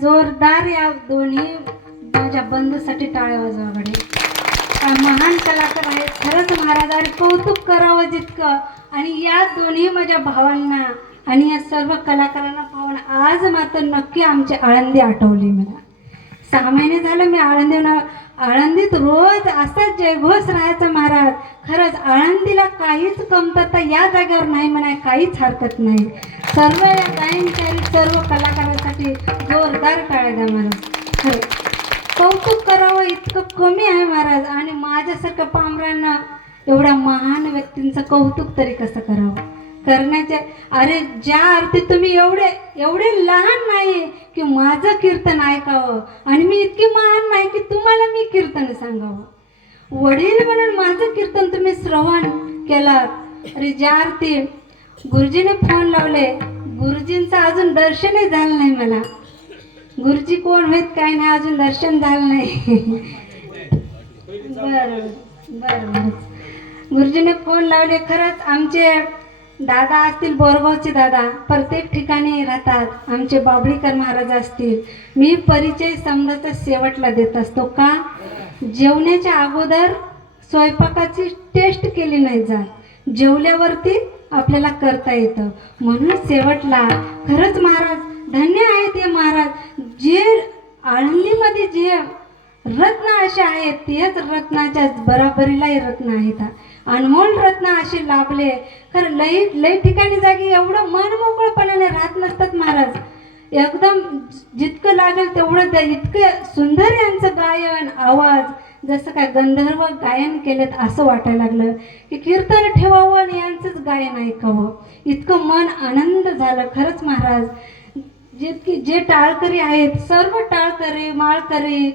जोरदार या दोन्ही माझ्या बंधूसाठी टाळ्या वाजवाकडे. महान कलाकार आहेत खरंच महाराजांनी कौतुक करावं जितकं. आणि या दोन्ही माझ्या भावांना आणि या सर्व कलाकारांना पाहून आज मात्र नक्की आमची आळंदी आठवली मला. 6 महिने झालं मी आळंदीत रोज असाच जयघोष राहायचा महाराज. खरंच आळंदीला काहीच कमतरता या जागेवर नाही म्हणाय, काहीच हरकत नाही. सर्व या गायनचारी सर्व कलाकारांसाठी जोरदार टाळ्या द्या महाराज. खरं कौतुक करावं इतकं कमी आहे महाराज. आणि माझ्यासारख्या पामरांना एवढ्या महान व्यक्तींचं कौतुक तरी कसं करावं करण्याचे. अरे ज्या अर्थी तुम्ही एवढे लहान नाही की माझं कीर्तन ऐकावं, आणि मी इतकी महान नाही की तुम्हाला मी कीर्तन सांगावं. वडील म्हणून माझं कीर्तन तुम्ही श्रवण केलात. अरे ज्या अर्थी गुरुजीने फोन लावले, गुरुजींचं अजून दर्शनही झालं नाही मला. गुरुजी कोण होत काय नाही, अजून दर्शन झालं नाही. बरं बरं. गुरुजीने फोन लावले. खरंच आमचे दादा असतील, बोरगावचे दादा प्रत्येक ठिकाणी राहतात. आमचे बाबळीकर महाराज असतील. मी परिचय समजाचा शेवटला देत असतो. का? जेवण्याच्या अगोदर स्वयंपाकाची टेस्ट केली नाही जात, जेवल्यावरती आपल्याला करता येतं. म्हणून शेवटला खरंच महाराज धन्य आहे ते महाराज. जे आळंदीमध्ये जे रत्न असे आहेत तेच रत्नाच्या बराबरीलाही रत्न आहेत. अनमोल रत्न असे लाभले. खरं लई ठिकाणी जागी एवढं मन मोकळपणाने राहत नसतात महाराज. एकदम जितकं लागेल तेवढं द्या. इतकं सुंदर यांचं गायन आवाज, जसं काय गंधर्व गायन केलेत असं वाटायला लागलं की कीर्तन ठेवावं आणि यांचंच गायन ऐकावं. इतकं मन आनंद झालं खरंच महाराज. जे टाळकरी आहेत सर्व टाळकरी माळकरी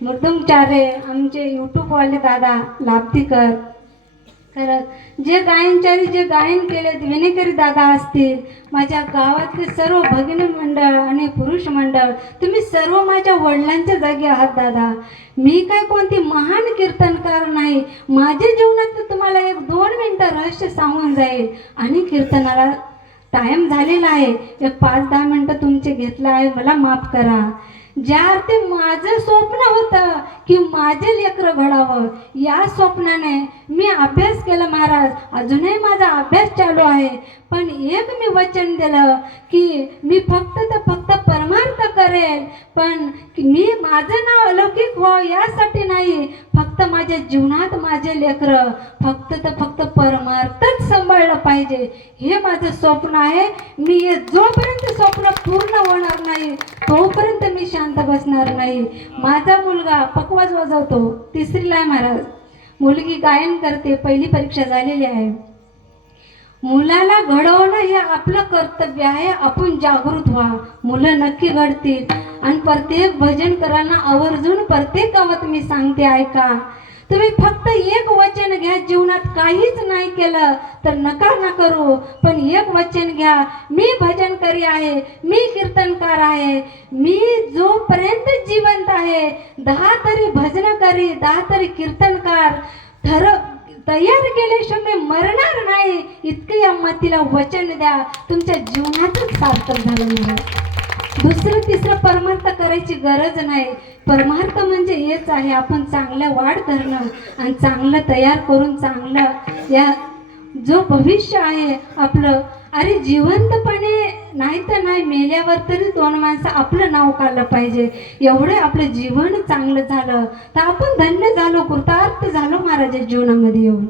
मृदुंगचारे आमचे यूट्यूबवाले दादा लाभतीकर, खरंच जे गायनचारी जे गायन केलेत विनेकरी दादा असतील, माझ्या गावातले सर्व भगिनी मंडळ आणि पुरुष मंडळ, तुम्ही सर्व माझ्या वडिलांच्या जागी आहात दादा. मी काय कोणती महान कीर्तनकार नाही. माझ्या जीवनात तर तुम्हाला 1-2 मिनटं रहस्य सांगून जाईल आणि कीर्तनाला टाईम झालेला आहे. 5-10 मिनटं तुमचे घेतलं आहे, मला माफ करा. ज्या अर्थी माझं स्वप्न होतं की माझे लेकरं घडावं, या स्वप्नाने मी अभ्यास केला महाराज. अजूनही माझा अभ्यास चालू आहे. पण एक मी वचन दिलं की मी फक्त परमार्थ करेल, पण मी माझं नाव अलौकिक व्हावं यासाठी नाही. फक्त माझ्या जीवनात माझे लेकरं फक्त परमार्थच सांभाळलं पाहिजे, हे माझं स्वप्न आहे. मी जोपर्यंत स्वप्न पूर्ण होणार नाही तोपर्यंत मी शांत बसणार नाही. माझा मुलगा पकवाज वाजवतो, 3रीला आहे महाराज. मुलगी गायन करते, 1ली परीक्षा झालेली आहे. मुलाला घडवणं हे आपलं कर्तव्य आहे. आपण जागृत व्हा, मुलं नक्की घडतील. आणि प्रत्येक भजन करांना आवर्जून प्रत्येक गावात मी सांगते ऐका. तुम्ही फक्त एक वचन घ्या, जीवनात काहीच नाही केलं तर नका ना करू, पण एक वचन घ्या, मी भजनकरी आहे, मी कीर्तनकार आहे. मी जोपर्यंत जिवंत आहे 10 तरी भजनकरी 10 तरी कीर्तनकार तयार केल्याशिवाय मी मरणार नाही. इतकं या मतीला वचन द्या, तुमच्या जीवनातच सार्थक झालं नाही. 2-3 परमार्थ करायची गरज नाही. परमार्थ म्हणजे हेच आहे, आपण चांगल्या वाढ करणं आणि चांगलं तयार करून चांगलं या जो भविष्य आहे आपलं. अरे जिवंतपणे नाही तर नाही, मेल्यावर तरी 2 माणसं आपलं नाव काढलं पाहिजे. एवढे आपलं जीवन चांगलं झालं तर आपण धन्य झालो, कृतार्थ झालो महाराज जीवनामध्ये येऊन.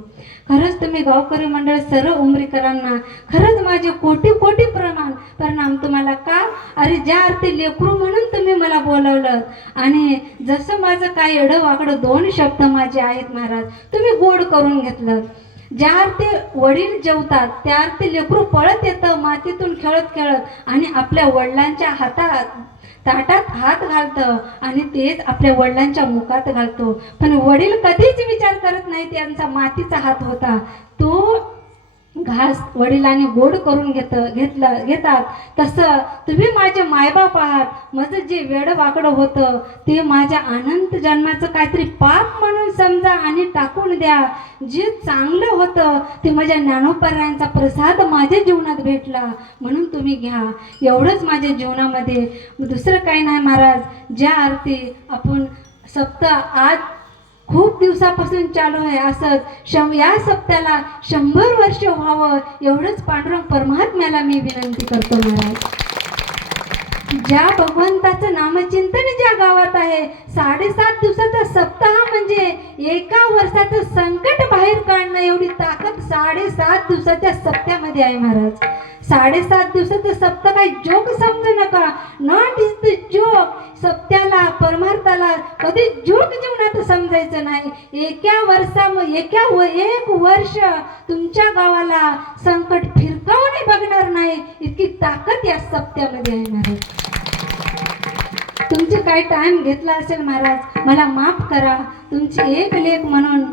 खरंच तुम्ही गावकरी मंडळ सर्व उमरीकरांना खरंच माझे कोटी प्रणाम तुम्हाला. का? अरे ज्या अर्थी लेकरू म्हणून तुम्ही मला बोलवलं आणि जसं माझं काय एवढं वाकडं 2 शब्द माझे आहेत महाराज तुम्ही गोड करून घेतलं. ज्या अर्थी वडील जेवतात त्या अर्थी लेकरू पळत येतं मातीतून खेळत आणि आपल्या वडिलांच्या ताटात हात घालतं आणि तेच आपल्या वडिलांच्या मुखात घालतो. पण वडील कधीच विचार करत नाही त्यांचा मातीचा हात होता. तो घास वडिलांनी गोड करून घेतात. तसं तुम्ही माझे मायबाप आहात. माझं जे वेडं वाकडं होतं ते माझ्या अनंत जन्माचं काहीतरी पाप म्हणून समजा आणि टाकून द्या. जे चांगलं होतं ते माझ्या ज्ञानोपर्यांचा प्रसाद माझ्या जीवनात भेटला म्हणून तुम्ही घ्या. एवढंच माझ्या जीवनामध्ये, दुसरं काही नाही महाराज. ज्या अर्थी आपण सप्ताह आज खूप दिवसापासून चालू आहे, असंच या सप्त्याला 100 वर्ष व्हावं एवढंच पांडुरंग परमात्म्याला मी विनंती करतो महाराज. ज्या भगवंताचं नामचिंतन ज्या गावात आहे, 7.5 दिवसाचा सप्ताह म्हणजे एका वर्षाचं संकट बाहेर काढणं एवढी ताकद 7.5 दिवसाच्या सप्त्यामध्ये आहे महाराज. 7.5 दिवसाचं सप्ताह काही जोक समजू नका. Not is the joke. सप्त्याला परमार्थाला कधी जोक जीवनात समजायचं नाही. एक वर्ष तुमच्या गावाला संकट फिरकावूनही बघणार नाही इतकी ताकद या सप्त्यामध्ये आहे महाराज. तुमचे काय टाइम घेतला असेल महाराज, मला माफ करा. तुमची एक लेक म्हणून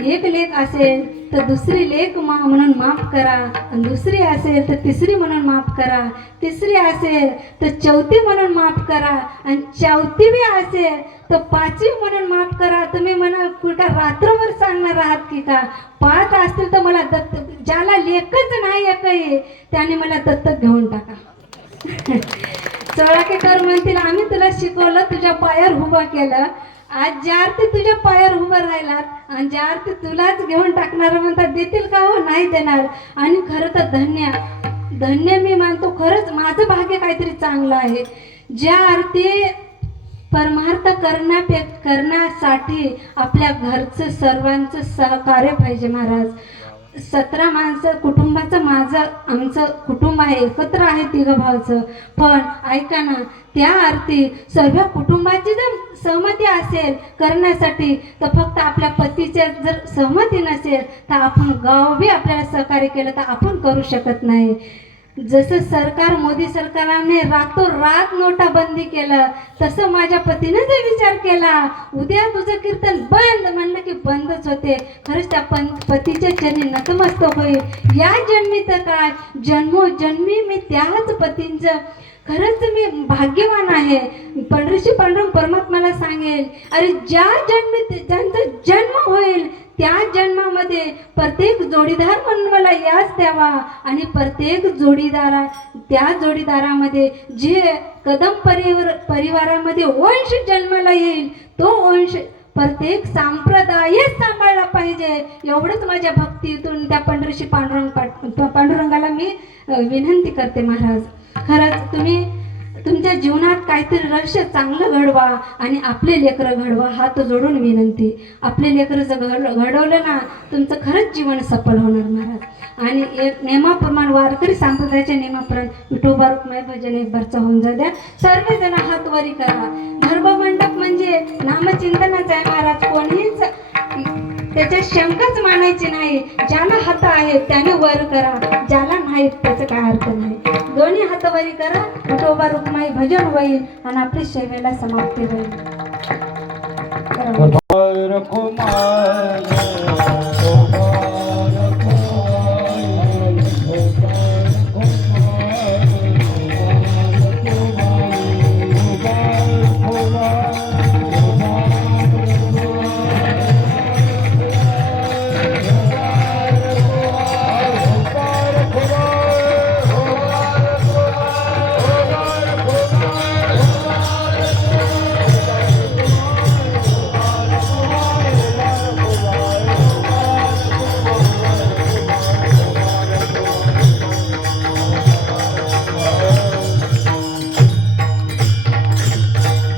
एक लेक असेल तर दुसरी लेक म्हणून माफ करा, आणि दुसरी असेल तर तिसरी म्हणून माफ करा, तिसरी असेल तर चौथी म्हणून माफ करा, आणि चौथीवी असेल तर पाचवी म्हणून माफ करा. तुम्ही म्हणा कुठं रात्रभर सांगणार आहात की का? 5 असतील तर मला ज्याला लेखच नाही एकही त्याने मला दत्तक घेऊन टाका. चोळाकेकर म्हणतील आम्ही तुला शिकवलं, तुझ्या पायावर उभं केलं. आज ज्या अर्थी तुझ्या पायावर उभं राहिलात आणि ज्या अर्थी तुलाच घेऊन टाकणार म्हणतात, देतील का? हो, नाही देणार. आणि खरं तर धन्य मी मानतो, खरंच माझं भाग्य काहीतरी चांगलं आहे. ज्या अर्थी परमार्थ करण्यासाठी आपल्या घरचं सर्वांचं सहकार्य पाहिजे महाराज. 17 माणसं कुटुंबाचं आमचं कुटुंब आहे, एकत्र आहे 3 भावाचं. पण ऐका ना, त्या अर्थी सर्व कुटुंबाची जर सहमती असेल करण्यासाठी, तर फक्त आपल्या पतीच्या जर सहमती नसेल तर आपण गाव बी आपल्याला सहकार्य केलं तर आपण करू शकत नाही. जसं मोदी सरकारने रातोरात नोटाबंदी केलं, तसं माझ्या पतीने जर विचार केला उद्या तुझं कीर्तन बंद म्हणलं की बंदच होते. खरंच त्या पतीच्या चरणी नतमस्तक होईल. या जन्मी तर काय, जन्मोजन्मी मी त्याच पतींचं खरंच मी भाग्यवान आहे. पंढरीशी पांडुरंग परमात्म्याला सांगेल, अरे ज्या जन्मी ज्यांचा जन्म होईल त्या जन्मामध्ये प्रत्येक जोडीदार म्हणून मला याच द्यावा, आणि प्रत्येक त्या जोडीदारामध्ये जे कदम परिवारामध्ये वंश जन्माला येईल तो वंश प्रत्येक संप्रदाय सांभाळला पाहिजे. एवढंच माझ्या भक्तीतून त्या पंढरीशी पांडुरंगाला मी विनंती करते महाराज. खरंच तुम्ही तुमच्या जीवनात काहीतरी रहस्य चांगलं घडवा आणि आपले लेकरं घडवा. हात जोडून विनंती. आपले लेकरं जर घडवलं ना, तुमचं खरंच जीवन सफल होणार महाराज. आणि एक नियमाप्रमाणे वारकरी संप्रदायाच्या नियमाप्रमाणे विठोबा रुक्माई भजन एक भरचा होऊन जाऊ द्या. सर्वजण हात वरी करा. धर्ममंडप म्हणजे नामचिंतनच आहे महाराज. कोणीच त्याच्या शंकाच मानायची नाही. ज्याला हात आहे त्याने वर करा, ज्याला नाही त्याचं काय अर्थ नाही. दोन्ही हात वरी करा, विठोबा रुक्माई भजन होईल आणि आपली सेवेला समाप्ती होईल. रखो